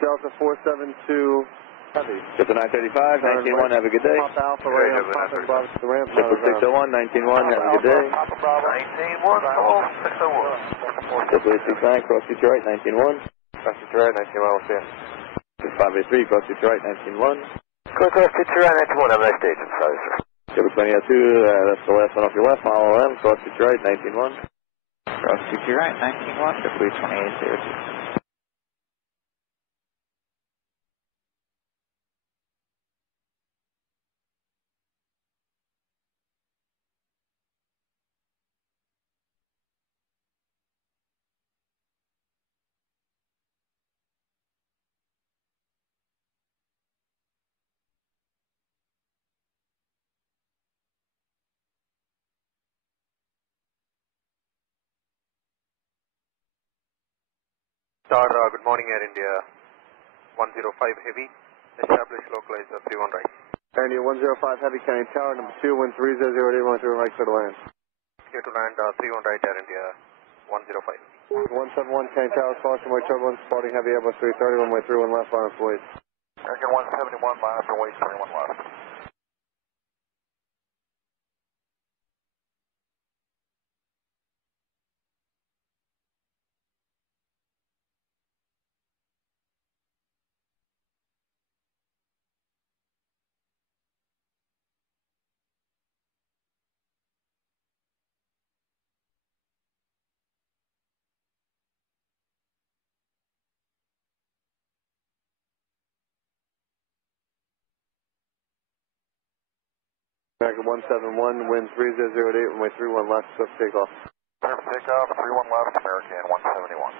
Delta 472, heavy. JetBlue 935, 19-1, have a good day. Pop Alpha, right on top and Bravo to the ramp. JetBlue 601, 19-1, have a good day. 19-1, call 601. JetBlue 869, cross to your right, 19-1. Cross to your right, 19-1, we'll see you. 583, cross to your right, 19-1. Clear cross to your right, 91, have a nice day, sorry, sir. JetBlue 2002, that's the last one off your left, follow them, cross to your right, 19-1. Cross to your right, 19-1, JetBlue 2802. Star, good morning, Air India 105 Heavy, established localizer 31 right. Air India 105 Heavy, Kennedy Tower, number 2, wind 3008, 131 right, clear to land. Clear to land, 31 right, Air India 105. 171, Kennedy Tower, caution, white turbulence, departing heavy Airbus 330, runway 31 left, line of weight. American 171, line up and weight 21 left. American 171, wind 3008, runway 31 left, swift takeoff. Perfect takeoff, 31 left, American 171.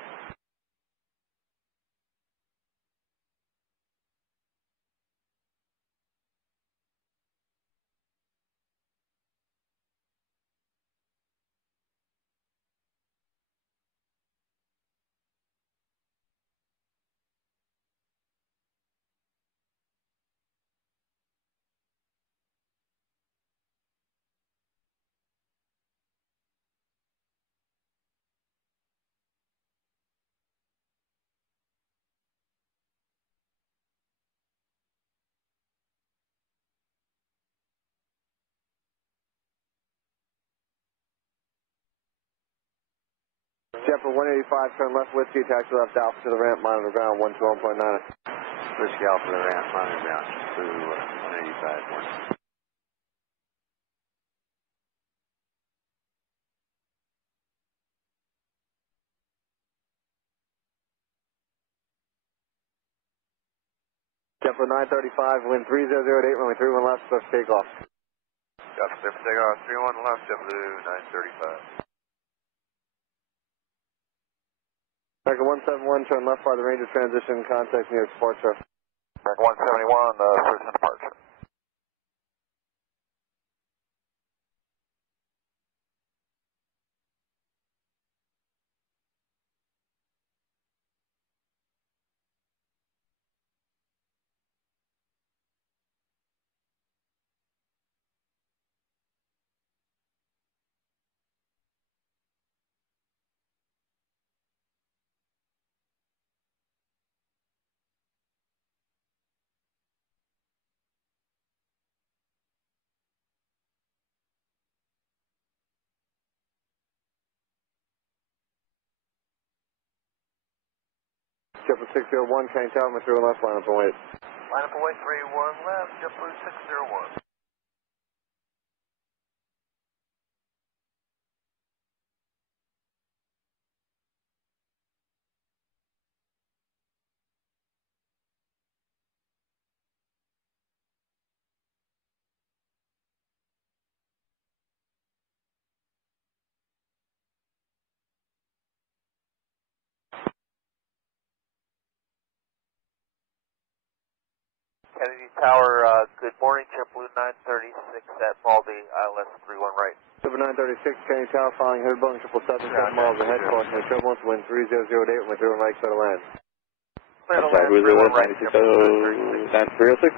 JetBlue 185, turn left whiskey, taxi left Alpha to the ramp, monitor ground 121.9. Whiskey Alpha to the ramp, monitor ground, through 185. JetBlue 935, wind 3008, runway 31 left, swift takeoff. Copy, swift takeoff, 31 left, JetBlue 935. American 171, turn left by the range of transition, contact New York departure. American 171, first departure. JetBlue 601, Kane Tower, runway 31 left, line up and wait. Line up away, 31 left, JetBlue 601. Kennedy Tower, good morning, JetBlue 936 at Baldy, ILS 31 right. JetBlue 936, Kane Tower, following hood Boeing 777, 7 miles ahead, caution the turbulence, wind 3008, runway 31 right, clear to land. Clear to land, 31 right, JetBlue 9306.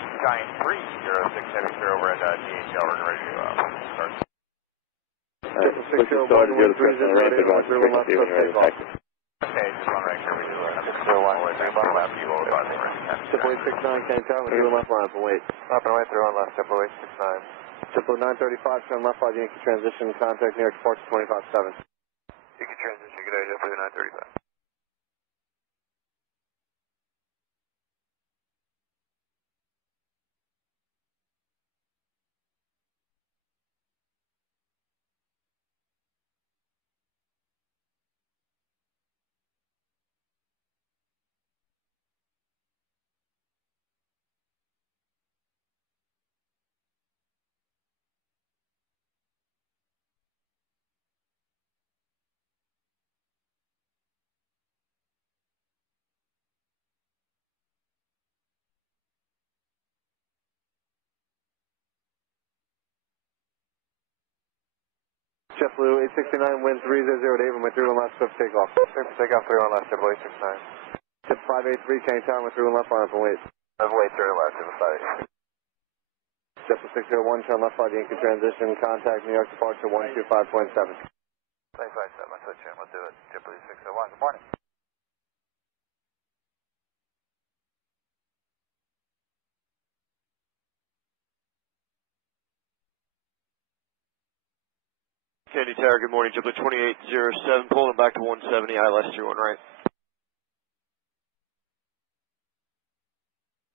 Giant 306, heavy clear over at DHL, and ready to start. JetBlue 601, wind 3008, runway 31 left, swift takeoff. Okay, just one right, here we do it. Still one way, 31 left, you will advise me. JetBlue 89, Kane Tower, 31 left, line up and wait. Up and away, 31 left, JetBlue 869. JetBlue 935, turn left by the Yankee transition, contact New York departure 257. You can transition, good day, JetBlue 935. JetBlue 869, wind 3008, runway 31 left, swift takeoff. Swift takeoff, 31 left, JetBlue 869. Jet 583, Kane Tower, runway 31 left, line up and wait. Wait, 30 left, JetBlue 601, turn left by the Yankee transition, contact New York departure 125.7. 957, I switch in, we'll do it. JetBlue 601, good morning. Kennedy Tower, good morning, JetBlue 2807, pulling back to 170, ILS 31 right.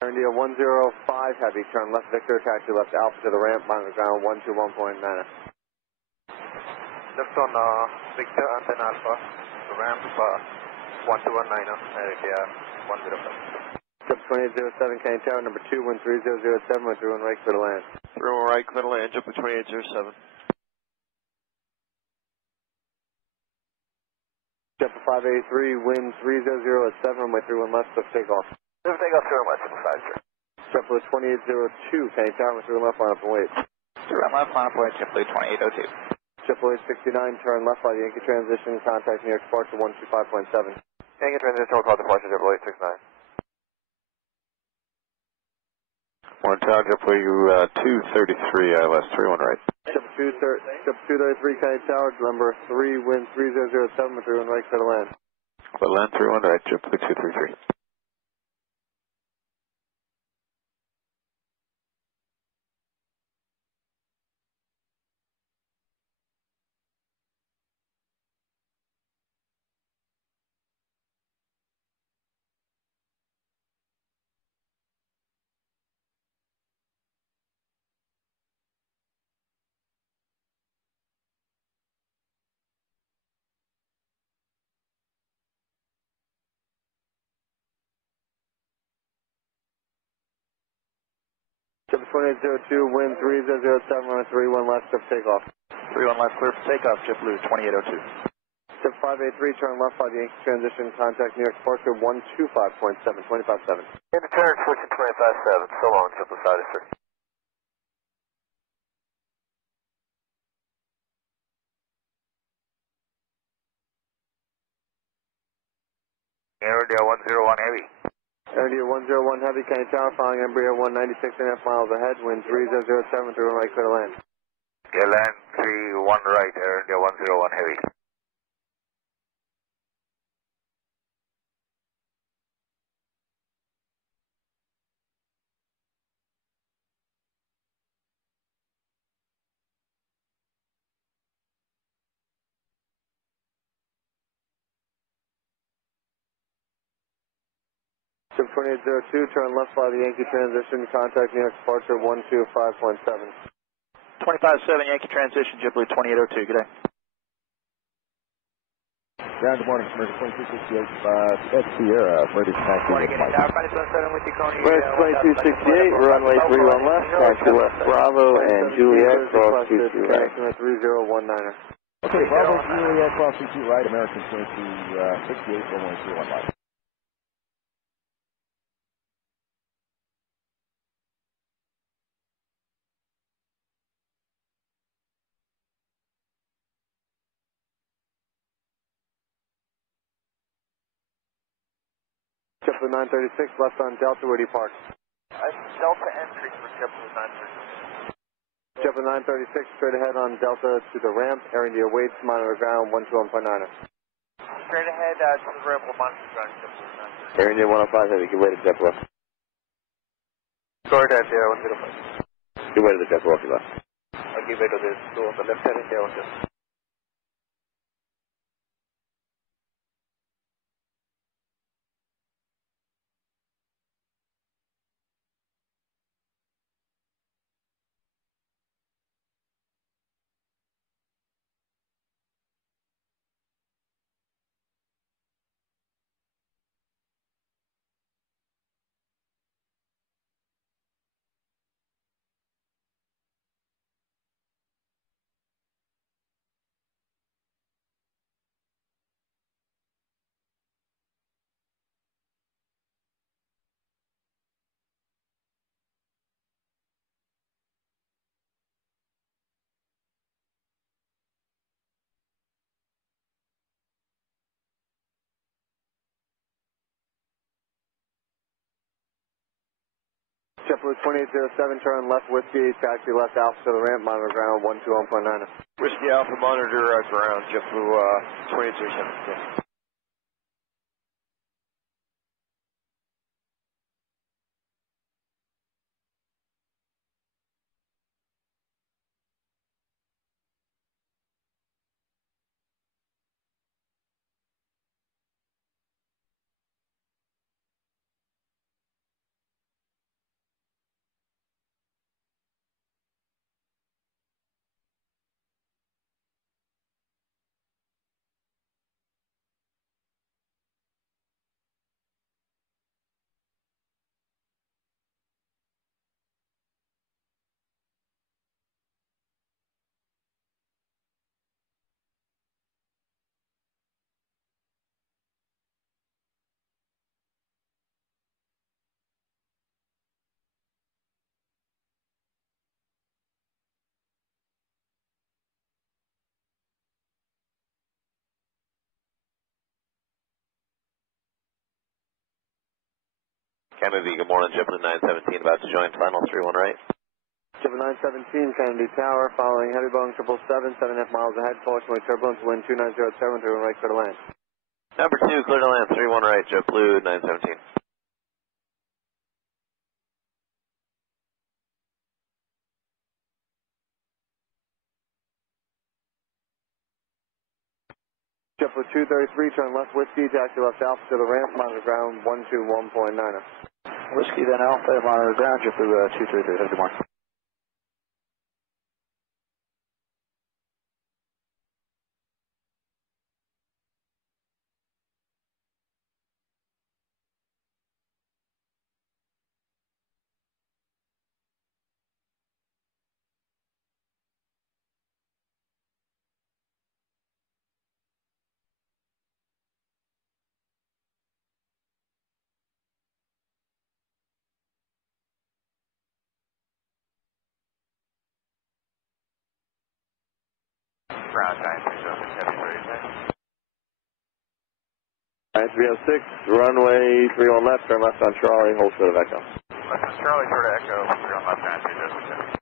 India 105, heavy, turn left Victor, taxi left Alpha to the ramp, monitor ground 121.9. Just on Victor and then Alpha, the ramp 121.9, area 105. Jet 2807, Kane Tower, number 2, wind 3007, runway 31 right, clear to land. 31 right, clear to land, JetBlue 2807. JetBlue 583, wind 300 at 7, runway 31 left, of takeoff. Take off 0 left, 5, sir. JetBlue 2802, Kenny Tower, with 31 left, line up and wait. 31 left, line up and wait, JetBlue 2802. JetBlue 869, turn left by the Yankee transition, contact New York departure 125.7. Yankee transition, we'll call departure, JetBlue 869. One tower, JetBlue 233, ILS 31 right. JetBlue 233, Kenny Tower, number 3, wind 3007, with 31 right, clear to land. Clear to land 31 right, JetBlue 233. JetBlue 2802, wind 3007, runway 31 left, of takeoff. 31 left, clear for takeoff, JetBlue 2802. JetBlue 583, turn left by the Yankee transition, contact New York departure 125.7, 25.7. In the turn, switching 25.7, so long, JetBlue 583. Air 101 Heavy. India 101 Heavy, Kenny Tower, following Embraer 196.5 miles ahead, wind 3007, 31 right, clear to land. Clear land 31 right, Air India 101 Heavy. JetBlue 2802, turn left by the Yankee transition, contact New York departure 125.7. 25-7 Yankee transition, JetBlue 2802, good day. Yeah, good morning, American 2268, Ed Sierra, British taxi. Morning, Kenny Tower, 527 with you, Coney. British 2268, runway 31 left, taxi left, Bravo and Juliet, cross 22 right. 3019er. Okay, Bravo, Juliet, cross 22 right, American 2268, runway 31 left. JetBlue 936, left on Delta, where do you park? Delta entry for JetBlue 936. JetBlue 936, straight ahead on Delta to the ramp, Air India waits, monitor ground 121.9er. Straight ahead to the ramp, we'll monitor ground, JetBlue 936. Air India 105 Heavy, give way to JetBlue. Sorry, that's Air 105. Give way to the JetBlue off your left. I'll give way to the two on the left side, Air 105. JetBlue 2807, turn left Whiskey, taxi left Alpha to the ramp, monitor ground 121.9er. Whiskey Alpha, monitor ground, JetBlue 2807. Kennedy, good morning, JetBlue 917, about to join final 31 right. JetBlue 917, Kennedy Tower, following heavy Boeing 777, 7.5 miles ahead, caution turbulence, wind 2907, 31 right, clear to land. Number 2, clear to land, 31 right, JetBlue 917. JetBlue 233, turn left whiskey, taxi left alpha to the ramp, monitor ground 121.9. Whiskey then Alpha, monitor ground, JetBlue 233, good morning. Ground 930, heavy 9306, runway 31 left, turn left on Charlie, hold short of Echo. Left on Charlie, short of Echo, 3 on left 930.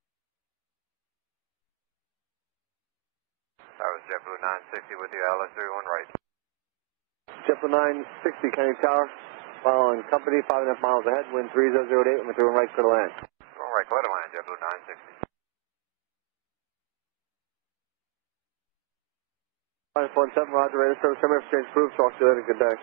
That was JetBlue 960 with the ILS 31 right. JetBlue 960, Kennedy Tower, following company 5.5 miles ahead, wind 3008, and 31 right, clear to land. 31 right, clear to land, JetBlue 960. 547, roger, radar service, terminal exchange approved, talk to you later, good day.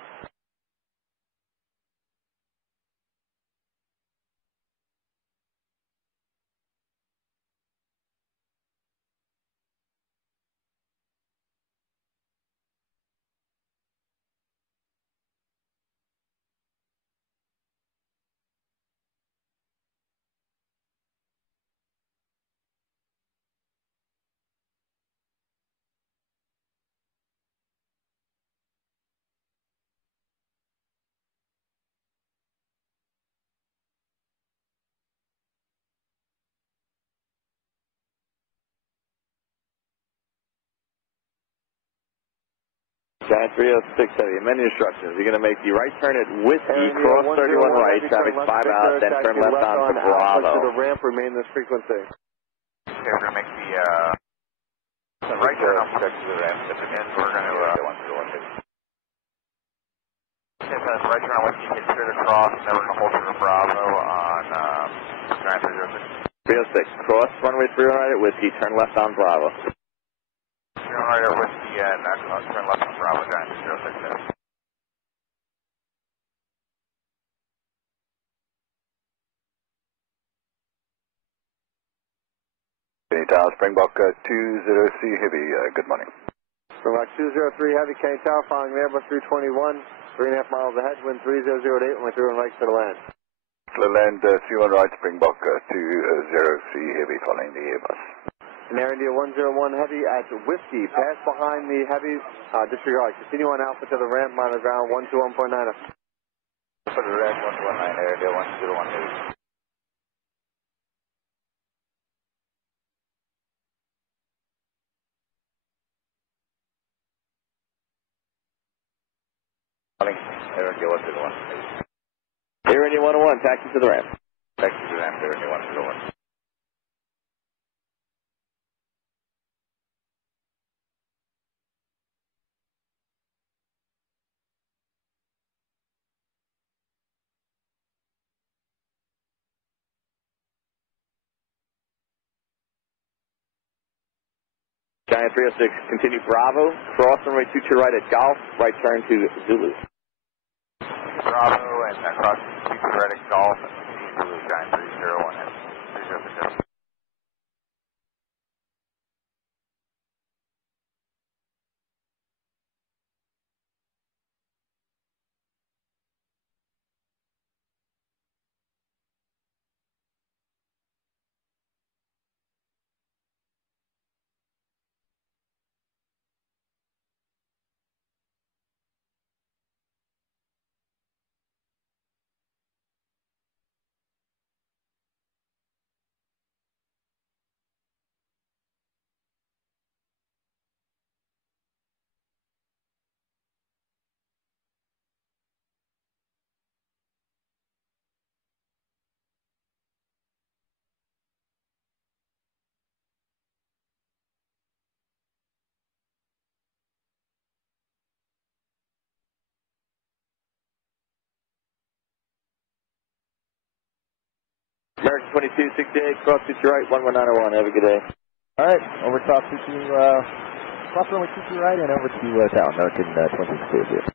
Giant 306 heavy, many instructions. You're going to make the right turn at Whiskey, cross 31 right, traffic 5 out, then turn left on to Bravo. To the ramp, remain this frequency. Okay, we're going to make the right turn off to the ramp. If it ends, we're going to hit that right turn on Whiskey, get straight across, and then we're going to hold for Bravo on Giant 306. 306, cross runway 31 right at Whiskey, turn left on Bravo. Turn right at Whiskey, and turn left on Bravo, Giant 306. Kennedy Tower, Springbok 20C Heavy, good morning. Springbok 203 Heavy, Kennedy Tower, following the Airbus 321, 3.5 miles ahead, wind 3008, and 31 right, clear to land. Clear land, 31 right, Springbok 20C Heavy, following the Airbus. And Air India 101 Heavy at Whiskey, pass behind the Heavies, disregard. Continue on Alpha to the ramp, monitor ground 121.9. For the ramp, 119, Air India 101 Heavy. Air India 101. Air India 101, taxi to the ramp. Taxi to the ramp, Air India 101. Giant 306, continue Bravo, cross runway 22 right at Golf, right turn to Zulu. Bravo, and across 22 right at Golf, and Zulu, Giant 301 and 306. American 2268, cross to your right, 11901. Have a good day. All right, over top to cross runway 22 right and over to town, American 2268.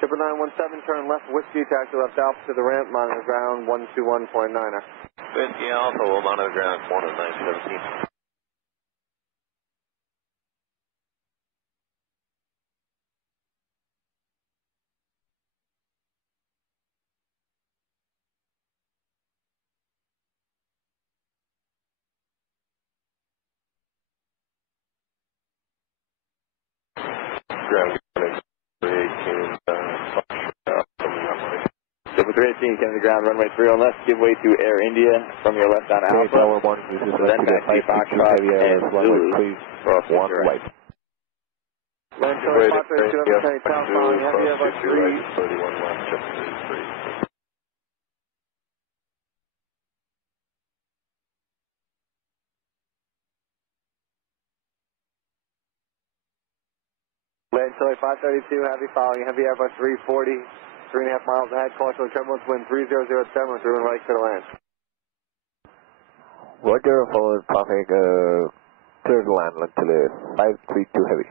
Chipper 917, turn left, Whiskey, taxi left Alpha to the ramp, monitor ground 121.9er. Whiskey Alpha, we'll monitor ground 10917. Ground 318, coming to ground, runway 3 on left, give way to Air India from your left on Alpha. Tower 1, this is then taxi Foxtrot and Zulu, please cross to one your right. Land Charlie 532, Kenny Tower, following heavy Airbus 3. 31 left, check 3. Land Charlie 532, heavy following heavy Airbus 340, 3.5 miles ahead, caution turbulence, wind 3007, through and right to the land. Roger, follow traffic, clear the land, until 532 heavy.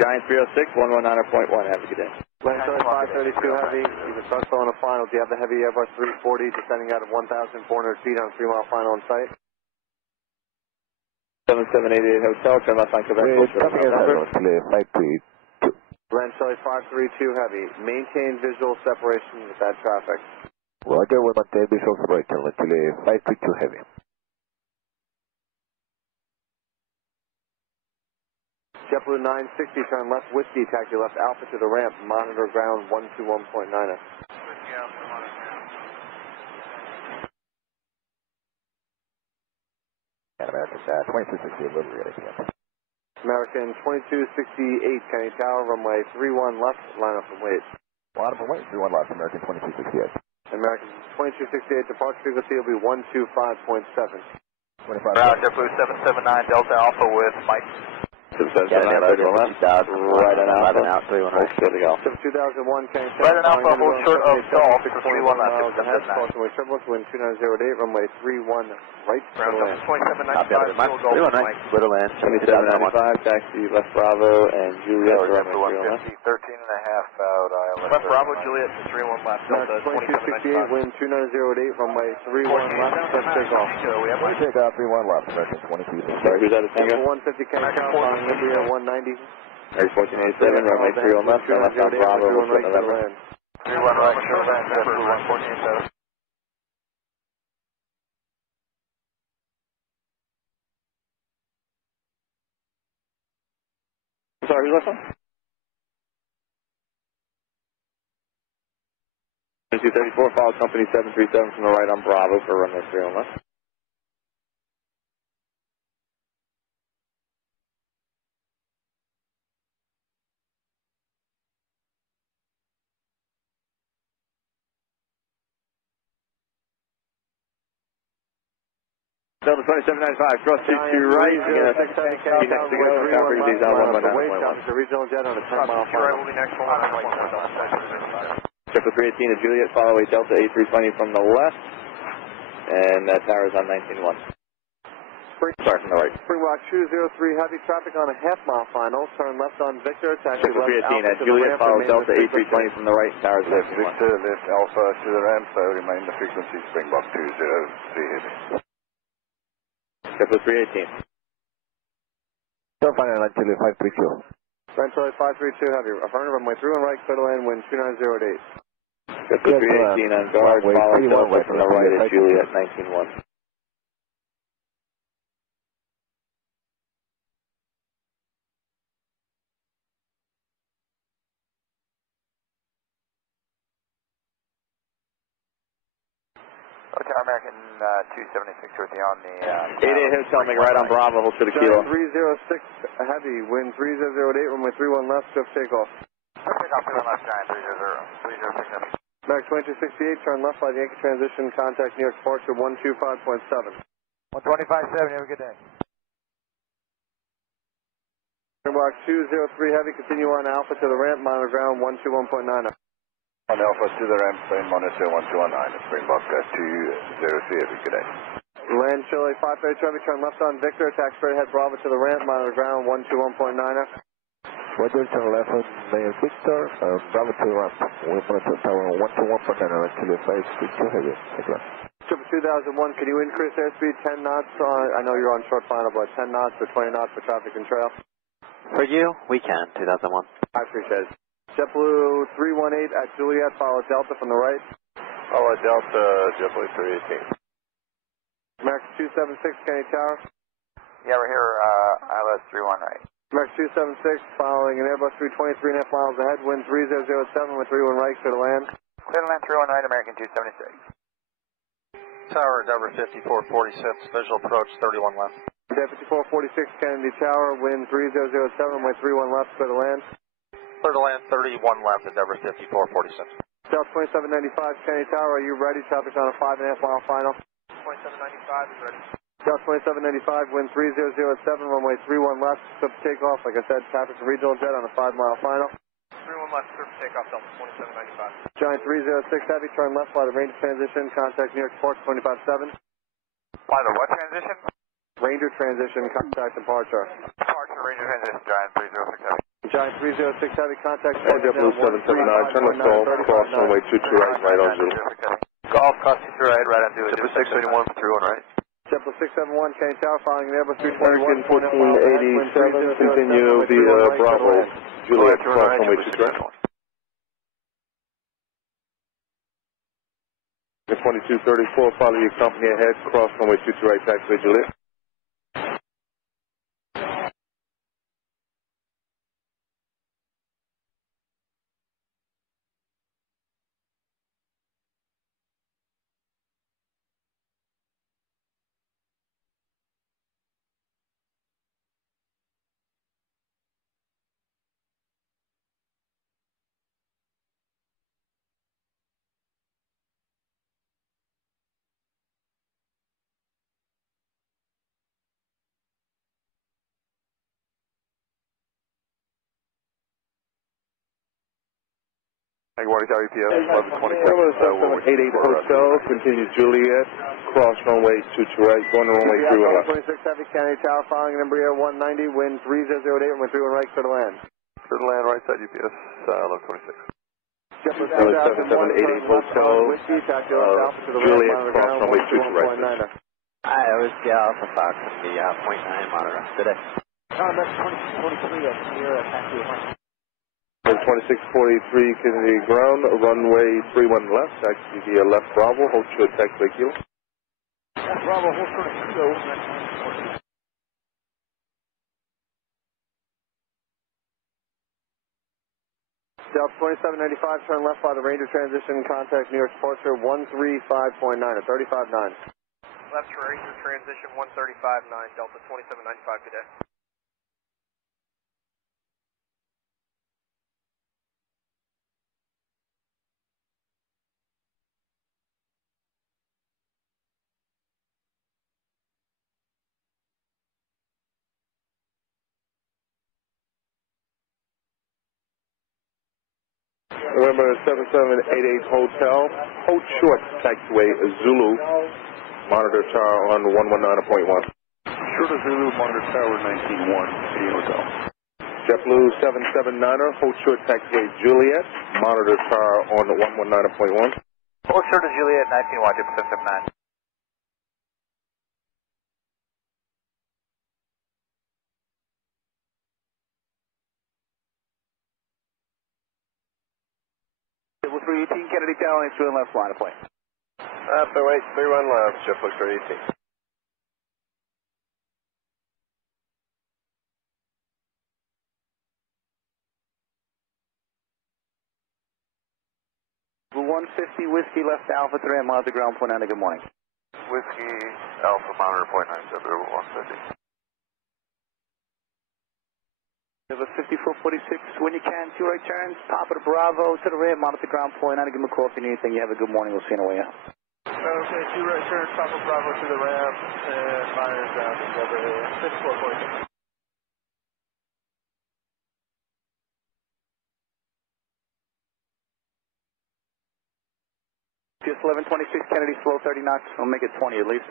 Giant 306, 119.1, have a good day. Land Charlie 532 heavy, you can start on a final. Do you have the heavy Airbus 340 descending out of 1,400 feet on a 3-mile final in sight? 7788 Hotel, turn left on Quebec. Land Charlie 532 heavy, maintain visual separation with that traffic. Roger, we'll maintain visual separation until 532 heavy. JetBlue 960, turn left, Whiskey, taxi left Alpha to the ramp, monitor ground 121.9er. Whiskey Alpha, monitor ground. American 2268, we'll be ready again. American 2268, Kenny Tower, runway 31 left, line up and wait. Line up and wait, 31 left, American 2268. American 2268, departure frequency will be 125.7. 25. JetBlue 779, Delta Alpha with Mike. 779, right on Alpha. Out, 31 right. Good to go. 2001, Kenny Tower. Right on Alpha, hold short of Golf, 31 left. Caution wind turbulence, wind 2908, runway 31 right. Ground 2795, Golf, Mike. Little land, 2795, taxi left Bravo and Juliet. JetBlue 150, 13.5 out, ILS. Left Bravo, Juliet, 31 left, Delta 2268, wind 2908, runway 31 left, set take off. Take off 31 left, American 2268. Sorry, who's that at Tango? 150 Kenny Tower, following India 190. Air 1487, runway 3 on left, turn left on Bravo, we'll put November. 31 right, short land, JetBlue 1487. Sorry, who's left on? 234, follow company 737 from the right on Bravo for runway 3 on left. Delta 2795, cross to right, you got 6 next to go, copy these on 119.1. The regional jet on a 10-mile final. Will be next one, Check with 318 to Juliet, follow away Delta 8320 from the left, and that tower's on 19.1. Sorry, from the right. Springbok 203, heavy traffic on a half-mile final, turn left on Victor, taxi Check with left 318 Alpha at to Juliet, the ramp, follow remain Delta the 8320 from the right, tower's Left 19.1. Victor, left Alpha to the ramp, so remain the frequency Springbok 203 heavy. Check with 318. Still finding until 532. Land Charlie 532 heavy, affirmative, runway 31 right, clear to land, wind 2908. Check with 318 on guard, follow Delta from the right at Juliet, 19.1. Hotel American 276 with you on the... 88 Hotel, make a right on Bravo, hold to the kilo. 306 heavy, wind 3008, runway 31 left, swift takeoff. Takeoff 31 left, Giant 306 heavy. Max 2268, turn left by the Yankee transition, contact New York departure 125.7. 125.7, have a good day. Box 203 heavy, continue on Alpha to the ramp, monitor ground 121.9. On Alpha to the ramp, monitor 1219, Springbok 203 heavy, good day. Land Chile 532 heavy, turn left on Victor, attack straight ahead Bravo to the ramp, monitor ground 121.9. Weather turn left on Victor, Bravo to the ramp. We're monitor tower 121.9, actually 562 heavy. Take left. 2001, can you increase airspeed 10 knots? I know you're on short final, but 10 knots or 20 knots for traffic and trail? For you, we can, 2001. I appreciate it. JetBlue 318 at Juliet, follow Delta from the right. Follow Delta, JetBlue 318. Max 276, Kenny Tower. Yeah, we're here, ILS 31 right. Max 276, following an Airbus 323.5 miles ahead, wind 3007 with 31 right, clear to land. Clear to land 31 right, American 276. Tower, Denver 5446, visual approach 31 left. Day 5446, Kennedy Tower, wind 3007, runway 31 left, clear to land. Clear to land 31 left, Endeavor 5446. South 2795, Kennedy Tower, are you ready? Traffic's on a 5.5 mile final. 2795 is ready. South 2795, wind 3007, runway 31 left, swift takeoff. Like I said, traffic's a regional jet on a 5 mile final. 31 left, swift takeoff, Delta 2795. Giant 306 heavy, turn left by the range transition, contact New York Port 257. By the what transition? Ranger transition, contact departure. Departure, Ranger transition, Giant 306 heavy. Giant 306 heavy, contact JetBlue 779, turn left all, cross runway 22 right, right on Zulu. Golf, cross 22 right, right on Zulu. JetBlue 671, 31 right. JetBlue 671, Kenny Tower, following an Airbus 321. American 1487, continue via Bravo, Juliet, cross runway 22 right. 2234, follow your company ahead, cross runway 22 right, taxiway Juliet. Water Tower EPS 1127, 88 Hotel, continue Juliet, cross runway 22 right, going to runway 31 left. 26 heavy, Kennedy Tower, following an Embraer 190, wind 3008, runway 31 right, clear to land. Clear to land, right side UPS, 1126. JetBlue 778 Hotel, Juliet, cross runway 22 right. Hi, I was Alpha Fox from the .9 monitor today. That's 2023 at near taxi 2643 Kennedy ground, runway 31 left, taxi via left Bravo, hold short taxiway kilo. Bravo, hold short kilo. Delta 2795, turn left by the Ranger transition, contact New York departure 135.9 at 35.9. Left to Ranger transition 135.9, Delta 2795, good day. November 7788 Hotel, hold short taxiway Zulu, monitor tower on 119.1. Short of Zulu, monitor tower 19-1, Hotel. JetBlue 779er, hold short taxiway Juliet, monitor tower on 119.1. Hold short of Juliet 19-1, JetBlue 779. JetBlue 318, Kennedy Tower, and 2 left, line of plane. After wait, 31 left, JetBlue 318. 150 Whiskey left Alpha 3 and monitor ground point 9. Good morning. Whiskey Alpha monitor point 97 150. You have a 5446 when you can, 2 right turns, Papa to Bravo to the ramp, monitor ground point 9. Give me a call if you need anything. You have a good morning. We'll see you on the way out. Okay, 2 right turns, Papa Bravo to the ramp, and monitor ground together, 5446. PS 1126 Kennedy, slow 30 knots. I'll make it 20 at least.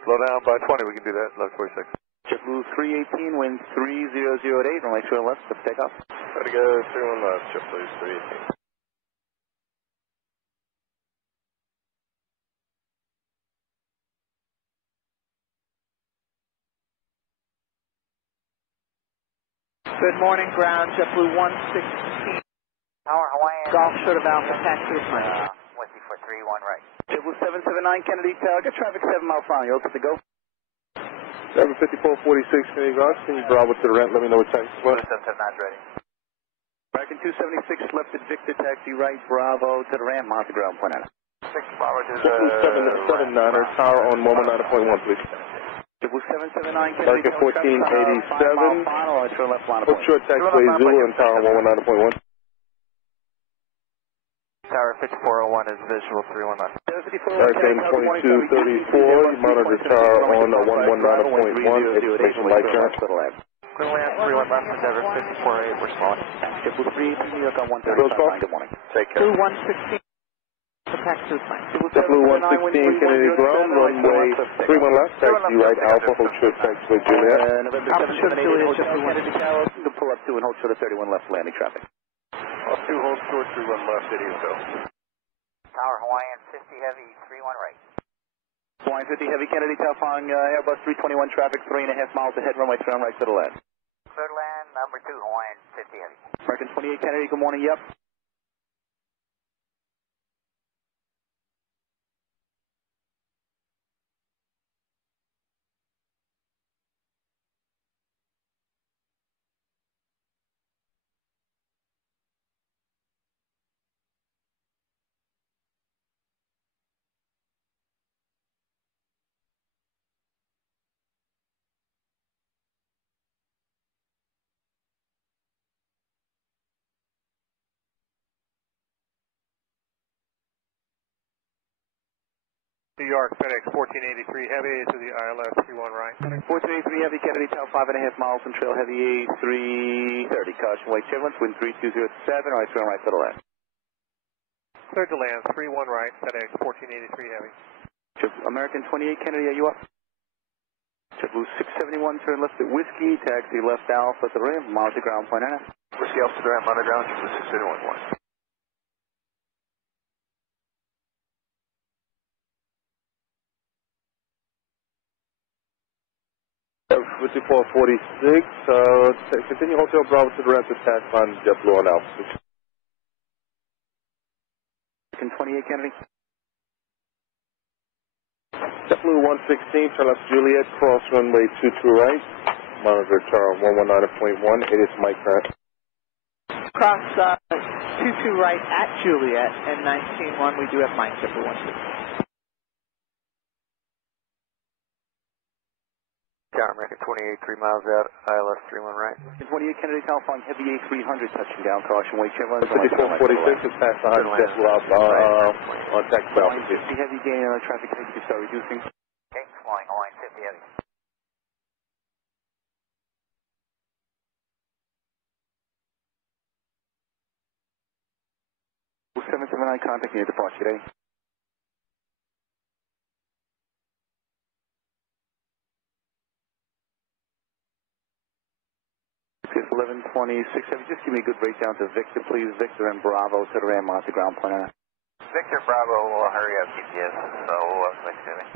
Slow down by 20, we can do that, 1126. JetBlue 318, wind 3008, runway 2 left, let's take off. Ready to go, 31 left, JetBlue 318. Good morning, ground, JetBlue 116. Tower Hawaiian. Golf short of Alpha, taxi with mine. Whiskey 431 right. JetBlue 779 Kennedy Tower, get traffic 7 mile fine, you open to go? 75446, can you go? Can you Bravo to the ramp, let me know what time. 779 ready. American 276 left at Victor, taxi right, Bravo to the ramp, monitor ground point 9. 6 Bravo to the 779er, tower on 119.1, please. JetBlue 779 Kennedy Tower, 1487. Hold short taxiway Zulu and tower 119.1. Tower 5401 is visual 319. American 2234, monitor tower on 119.1, expectation light current. Clear land 31 left, Endeavor 548, we're spawning. JetBlue 318, New York on 135, good morning. Take care. JetBlue 116, taxi with mine. JetBlue 116, Kennedy ground, runway 31 left, taxi right, Alpha, hold short taxiway Juliet. November 778, Hotel Kennedy Tower, you can pull up 2 and hold short of 31 left, landing traffic. 2 hold short, 31 left, idiot Hotel. Tower Hawaiian 50 heavy, 31 right. Hawaiian 50 heavy, Kennedy Tower, following Airbus 321 traffic, 3.5 miles ahead, runway 3 on right to the left. Clear to land, number 2 Hawaiian 50 heavy. American 28 Kennedy, good morning, yep. New York, FedEx 1483 heavy to the ILS 31 right. 1483 heavy, Kennedy Tower, 5.5 miles from trail heavy 330. Caution, weight turbulence, wind 3207, right, 3 on right to the left. Cleared to land, 31 right, FedEx 1483 heavy. American 28 Kennedy, are you up? JetBlue 671, turn left at Whiskey, taxi left Alpha at the ramp, miles to ground point 9. Whiskey Alpha to the ramp, on the ground, JetBlue 671 1. 5446, continue Hotel Bravo to the ramp to pass on JetBlue on Alpha. American 28 Kennedy. JetBlue 116, turn left Juliet, cross runway 22 right, monitor tower 119.1, it is Mike current. Cross 22 right at Juliet and 19-1, we do have Mike, JetBlue 116. Tower American 28, 3 miles out, ILS 31 right. 28 Kennedy Tower, following heavy A300 touching down, caution, weight turbulence. 5446 is past the high JetBlue Alpha on taxi Alpha. 50 heavy gain on traffic, heavy to start reducing. Okay, flying Hawaiian 50 heavy. Blue 779 contact near departure today. It's 1126. Just give me a good breakdown to Victor, please. Victor and Bravo to the ramp, monitor ground point 9. Victor Bravo will hurry up GPS, so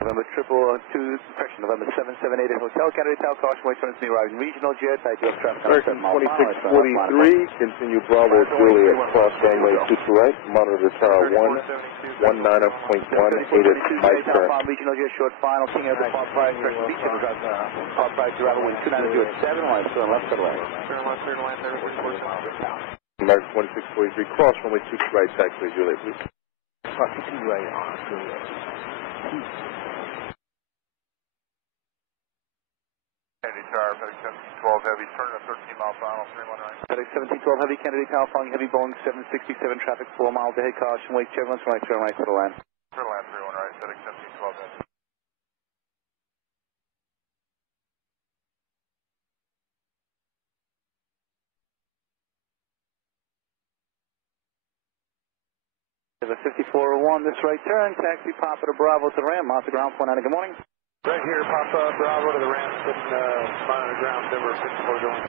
November 222, November 778 at Hotel Kennedy Tower, caution, weight turbulence, me arriving regional jet. I do have traffic on 7 miles per hour. 2643, continue Bravo Juliet, cross runway 22 right, monitor tower 119.1, it is Mike current. Regional jet, short final, King of the Park Pride, Beach, Park Pride, Travel, wind 290 at 7, line, turn left to the left. turn left, American 2643, cross runway 22 right, taxiway Juliet, please. Right on, Juliet. Kennedy Tower, FedEx 1712 Heavy, turning a 13-mile final, 31 right. FedEx 1712 Heavy, Kennedy Tower, following heavy Boeing 767 traffic, 4 miles ahead, caution, wake, turbulence, right, turn right, clear to land. Clear to land, 31 right, FedEx 1712 Heavy. There's a 5401, this right turn, taxi Papa to Bravo to the ramp, mount to ground, point out, good morning. Right here, Papa Bravo to the ramp, sitting on the ground, Denver 54 going.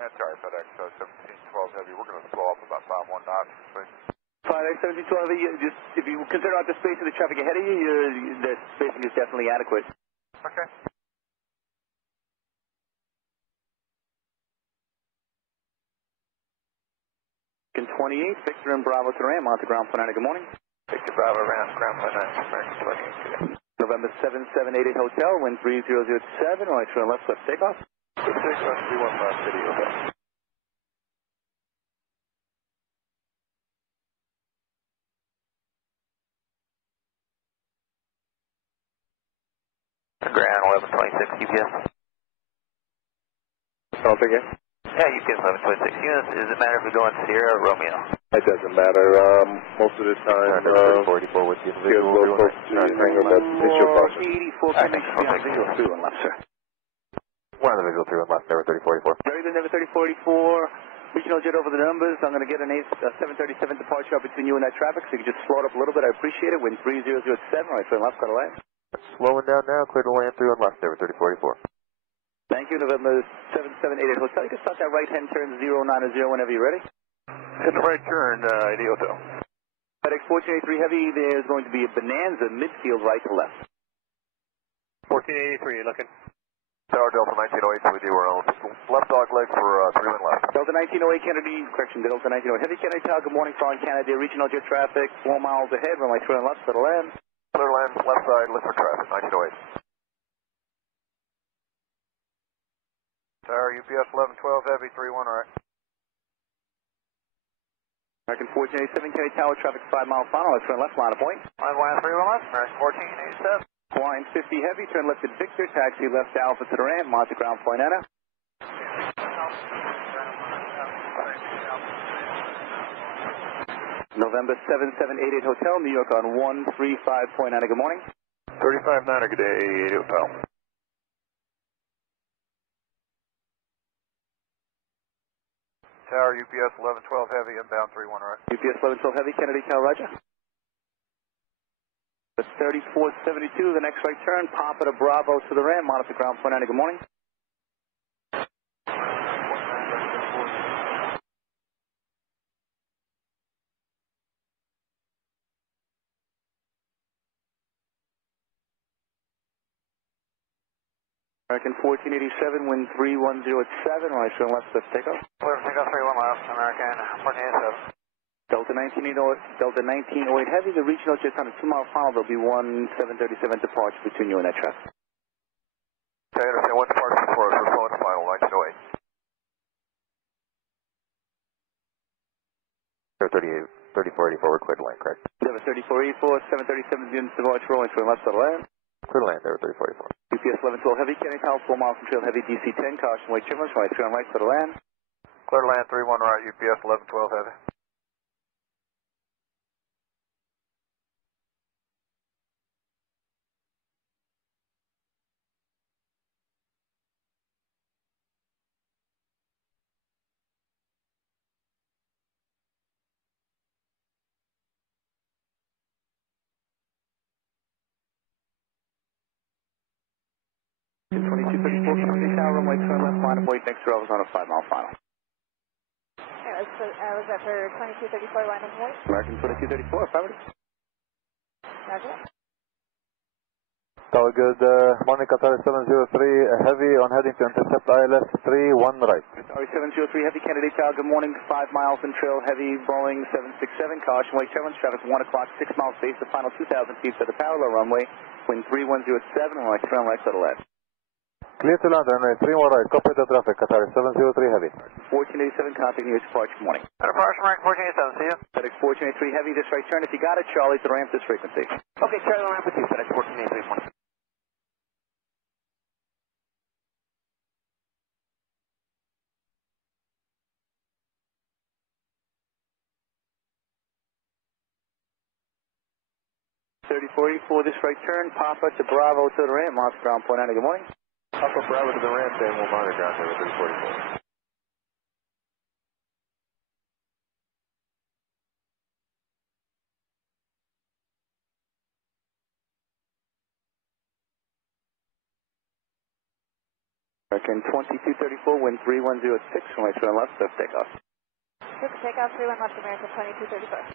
That's all right, FedEx 1712 Heavy. We're going to slow up about 5-1 knots. FedEx 1712 Heavy, just if you consider out the space of the traffic ahead of you, the spacing is definitely adequate. Okay. In 28, Victor and Bravo to the ramp, mount to ground, point out, good morning. Victor Bravo, ramp, ground, point out, American 28. November 7788 Hotel, wind 3007, right turn left, left takeoff. Good takeoff, 31 left, video, okay. Ground 1126 UPS. Don't forget. Yeah, UPS 1126 units. Does it matter if we go on Sierra or Romeo? It doesn't matter. Most of the time, 44 with the individual. We'll close to hang on that visual process. 84 connects to the visual 3 1 left, sir. One of the visual 3 1 left, Never 3044. Very good, Never 3044. Regional jet over the numbers. I'm going to get a 737 departure up between you and that traffic, so you can just slow it up a little bit. I appreciate it. Wind 3007, right turn left, got to land. Slowing down now, clear to land 3 1 left, Never 3044. Thank you, November 7788 Hotel. You can start that right-hand turn 090 whenever you're ready. In the right turn, 80 Hotel. FedEx 1483 Heavy, there's going to be a Bonanza midfield right to left. 1483, you looking? Tower Delta 1908 with you, we're on left dog leg for 3 1 left. Delta 1908 Kennedy, correction, Delta 1908 Heavy, Kennedy Tower, good morning, following Canada, regional jet traffic, 4 miles ahead, runway 3 left, to the land. Clear land, left side, look for traffic, 1908. Tower UPS 1112 Heavy, 31 right. American 1487 Kennedy Tower, traffic 5 mile final, let's turn left, line of point. Line 3 1 left, American 1487. Hawaiian 50 Heavy, turn left at Victor, taxi left Alpha to the ramp, mount to ground, point Anna. November 7788 Hotel, New York on 135.9, good morning. 35-9, good day, 80 Hotel. Tower UPS 1112 Heavy, inbound 31 right. UPS 1112 Heavy, Kennedy Tower, roger. The 3472, the next right turn, Papa to Bravo to the ramp, mount to ground, point Anna, good morning. American 1487, wind 3107, right turn left, left takeoff. Clear takeoff 31 left, American 1487. Delta 1908 Heavy, the regional jet's on a 2 mile final, there'll be one 737 departure between you and that traffic. Okay, I understand, one departure for us, we're slowing to final, 1908. 3484, we're clear to land, correct? Never 3484, 737 units departure, rolling to the left side of land. Clear to land, Never 3044. UPS 1112 Heavy, Kennedy Tower, 4 miles from trail heavy, DC 10, caution, wait turbulence, right, turn right side of land. Clear to land, 31 right, UPS 1112 Heavy. In 2234, Kennedy Tower, runway turn left, line of weight, next row is on a 5 mile final. Was that for 2234 line of weight? American 2234, affirmative. Roger. Tower good, morning Qatar 703, heavy on heading to intercept ILS 31 right. Tower 703, heavy Kennedy Tower, good morning, 5 miles in trail, heavy Boeing 767, caution, wake turbulence, traffic 1 o'clock, 6 miles base, the final 2,000 feet for the parallel runway, wind 3107, right, turn right, settle left. Clear to land, runway 31 right, copy the traffic, Qatar 703 heavy. 1487, contact nearest departure, good morning. Departure, Mark 1487, see you. FedEx 1483, heavy, this right turn, if you got it, Charlie, to the ramp, this frequency. Okay, Charlie, ramp with you, FedEx 1483, morning. For this right turn, Papa to Bravo to the ramp, Moscow ground point 90, good morning. Papa Bravo to the ramp, then we'll monitor ground there with 344. American 2234, wind 3106, from right turn left, swift takeoff. Swift takeoff, 31 left, American 2234.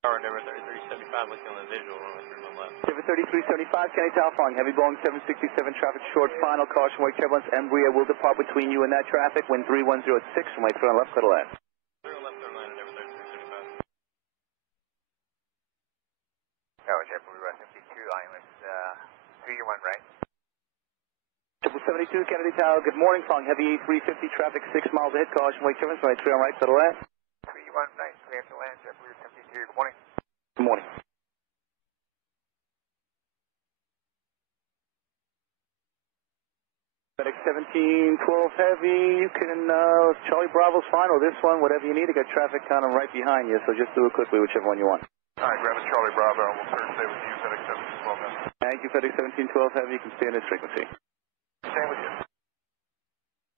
Tower number 3375, looking on the visual, runway 31 left. River 3375, Kennedy Tower flying, heavy Boeing 767, traffic short, final, caution, wake turbulence, Embraer will depart between you and that traffic, wind 3106, from right turn left, settle left. 0 left, turn line, number 3375. Tower, JetBlue, West 52, ILS 3-1 right. 772, Kennedy Tower, good morning, flying heavy 350, traffic 6 miles ahead, caution, wake turbulence, right turn right, settle left. 3-1 right, clear to land, JetBlue 72, good morning. Good morning. FedEx 1712 heavy, you can, Charlie Bravo's final, this one, whatever you need, I got traffic kind of right behind you, so just do it quickly, whichever one you want. Alright, grab a Charlie Bravo, and we'll start stay with you, FedEx 1712 heavy. Thank you, FedEx 1712 heavy, you can stay in this frequency. Stay with you.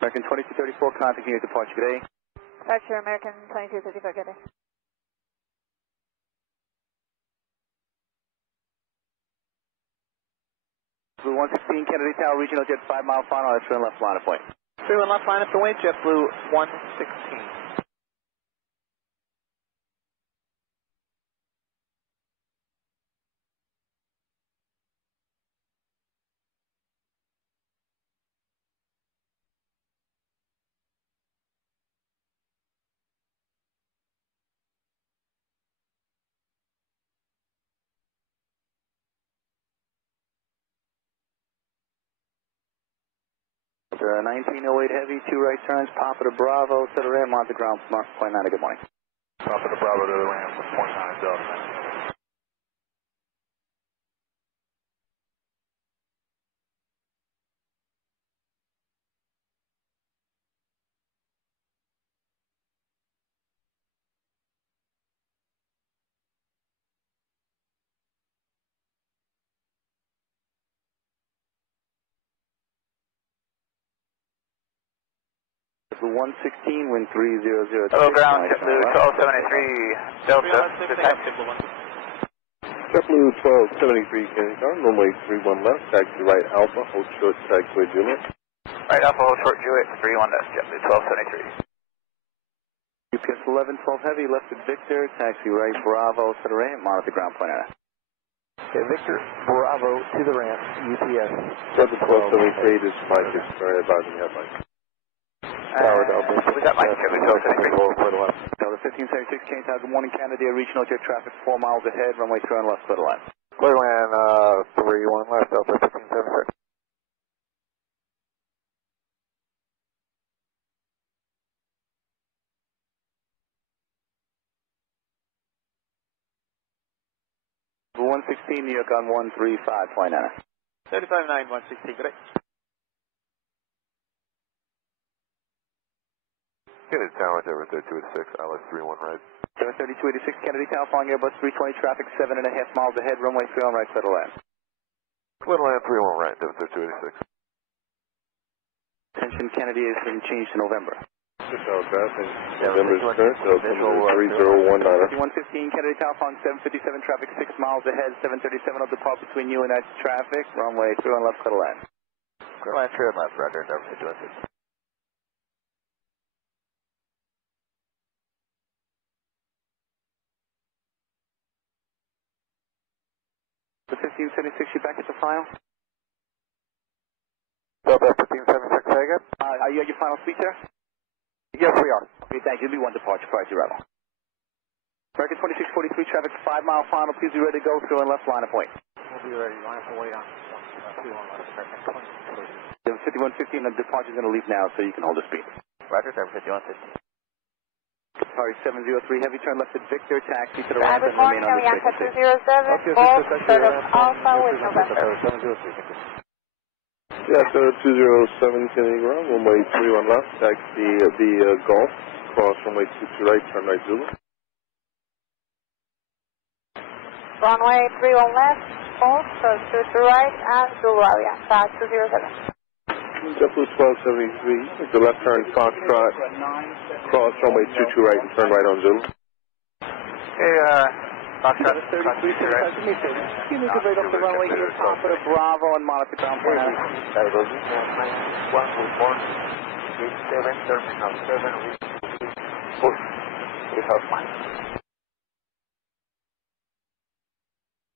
American 2234, contact unit departure, good day. Departure, American 2234, good day. Blue 116, Kennedy Tower, regional jet 5 mile final, that's turn left line of point. 31 left line up the wind, JetBlue 116. The 1908 heavy, 2 right turns, Papa to Bravo to the ramp, on the ground, point 90, good morning. Papa to Bravo to the ramp, point 9 up. Blue 116, wind 300. Hello, ground, JetBlue 1273, Delta, JetBlue 1273, Kennedy Tower, runway 31 left, taxi right Alpha, hold short, taxiway Juliet. right, Alpha, hold short, Juliet, 31 left, JetBlue 1273. UPS 1112 heavy, left at Victor, taxi right Bravo to the ramp, monitor ground point 90. Okay, Victor, Bravo to the ramp, UPS. 1273, this is Mike, it's very advising you have Mike. Tower Delta. Was that Mike, JetBlue 1273? Delta 1576, Kennedy Tower, good morning, Canada, regional jet traffic 4 miles ahead, runway turn left, clear to line. Clear land, 31 left, Delta 1576. Blue 116, New York on 135.9. 35-9, 116, good day. Kennedy Tower, Tower 3286, ILS 31 right. Tower 3286, Kennedy Tower, flying Airbus 320, traffic 7.5 miles ahead, runway 31 right, clear to land. Clear to land, 31 right, Tower 3286. Attention, Kennedy has been changed to November. November current, so 3019. 115 Kennedy Tower, following 757 traffic 6 miles ahead, 737 will depart between you and that traffic, runway 31 left, clear to land. Clear land, clear left, roger, November 5150. The 1576, you back at the file? Delta 1576, say again? Are you at your final speed, sir? Yes, we are. Okay, thank you. It'll be one departure prior to arrival. American 2643, traffic 5 mile final. Please be ready to go through and left line of point. We'll be ready. Line for wait on 21 left, American 2643. 5150, and the departure's going to leave now, so you can hold the speed. Roger, November 5150. Sorry, 703, heavy turn left at Victor, taxi to the ramp and Report, remain on the Yankee frequency. 207, Golf, start of Alpha with November. 703. Yeah, so 207 Kennedy ground, runway 31 left, taxi the Golf, cross runway 22 right, turn right Zulu. Runway 31 left, Golf, 22 right, and Zulu area, South 207. JetBlue 1273, the left turn Foxtrot, cross runway 22 right and turn right on Zulu. Okay, Foxtrot, 33, 25, give me a favor. Give me a good rate off the runway here, top of the Bravo and monitor ground point. That goes in, 91 with 187, terminal 7, push, 3 miles.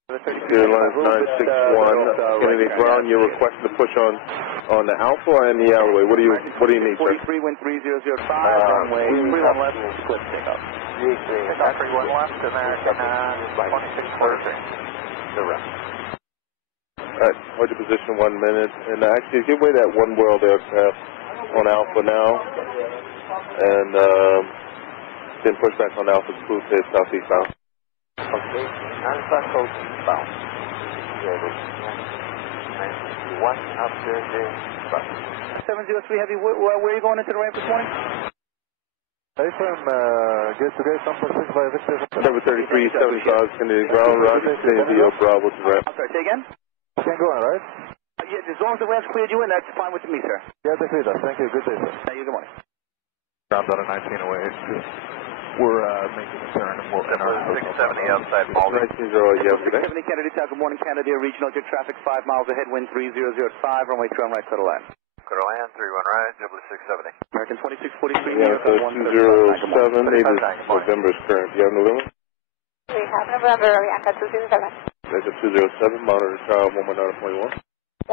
Good, line 961, Kennedy ground, you're requesting to push on the Alpha and the Alloway. What do you need, sir? 43, wind 3005, runway 31 left, split takeoff. Takeoff 31 left, American 2643. The rest. Alright, hold your position 1 minute, and actually give way that one world aircraft on Alpha now, and then push back on Alpha's crew to southeast bound. Okay, Alpha southeastbound. 91 after the bus. 703 Heavy, where are you going into the ramp this morning? AFM, get to gate number 6 by Victor. Number 3375, Kennedy ground, roger, Kennedy Bravo to ramp. I'm sorry, say again? Can't go on, right? Yeah, as long as the ramp's cleared you in, that's fine with me, sir. Yeah, they cleared us. Thank you. Good day, sir. Thank you, good morning. Ground out of 19 away. We're making a turn and we'll enter. 670 outside Malden. 19-0, yeah, good day. 70 Kennedy Tower, good morning, Canada Regional. Jet traffic 5 miles ahead, wind 3005, runway 2 right, clear to land. Clear to land, 31 right, JetBlue 670. American 2643, Yeah, so 207, maybe November's current. Do you have November? We have November, Yankee 207. That's a 207, monitor trial 119.1.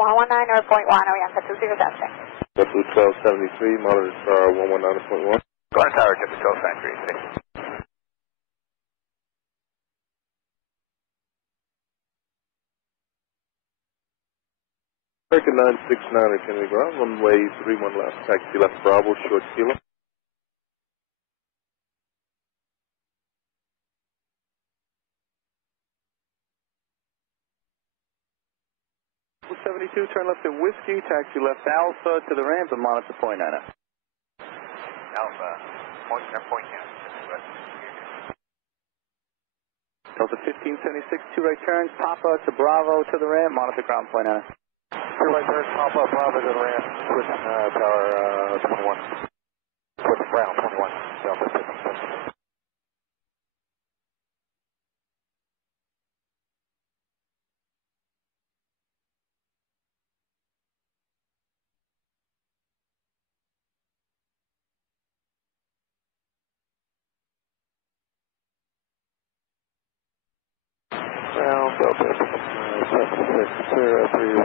119.1, Yankee 207. JetBlue 1273, monitor trial 119.1. Garden Tower, JetBlue 1273. American 969 at Kennedy ground, runway 31 left, taxi left Bravo, short kilo. turn left at Whiskey, taxi left Alpha to the ramp and monitor point 9. Alpha, point now. Delta 1576, 2 right turns, Papa to Bravo to the ramp, monitor ground point 9. 2 right turns, Papa, Bravo to the ramp, switch tower 21. Switch ground 21, Delta 1576. Ground, Delta 76, clear 31,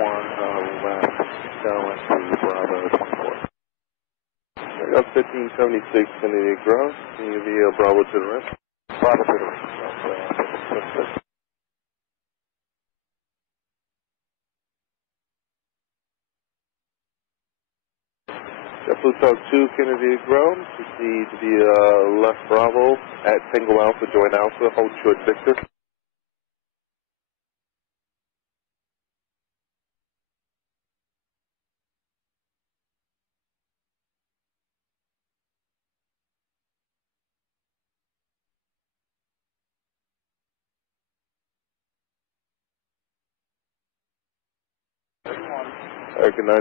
left, going to Bravo 24. I got 1576 Kennedy ground, can you be Bravo to the ramp? Bravo to the ramp, JetBlue Talk 2, Kennedy ground, proceed to the left Bravo at Tango Alpha, join Alpha, hold short Victor. American 9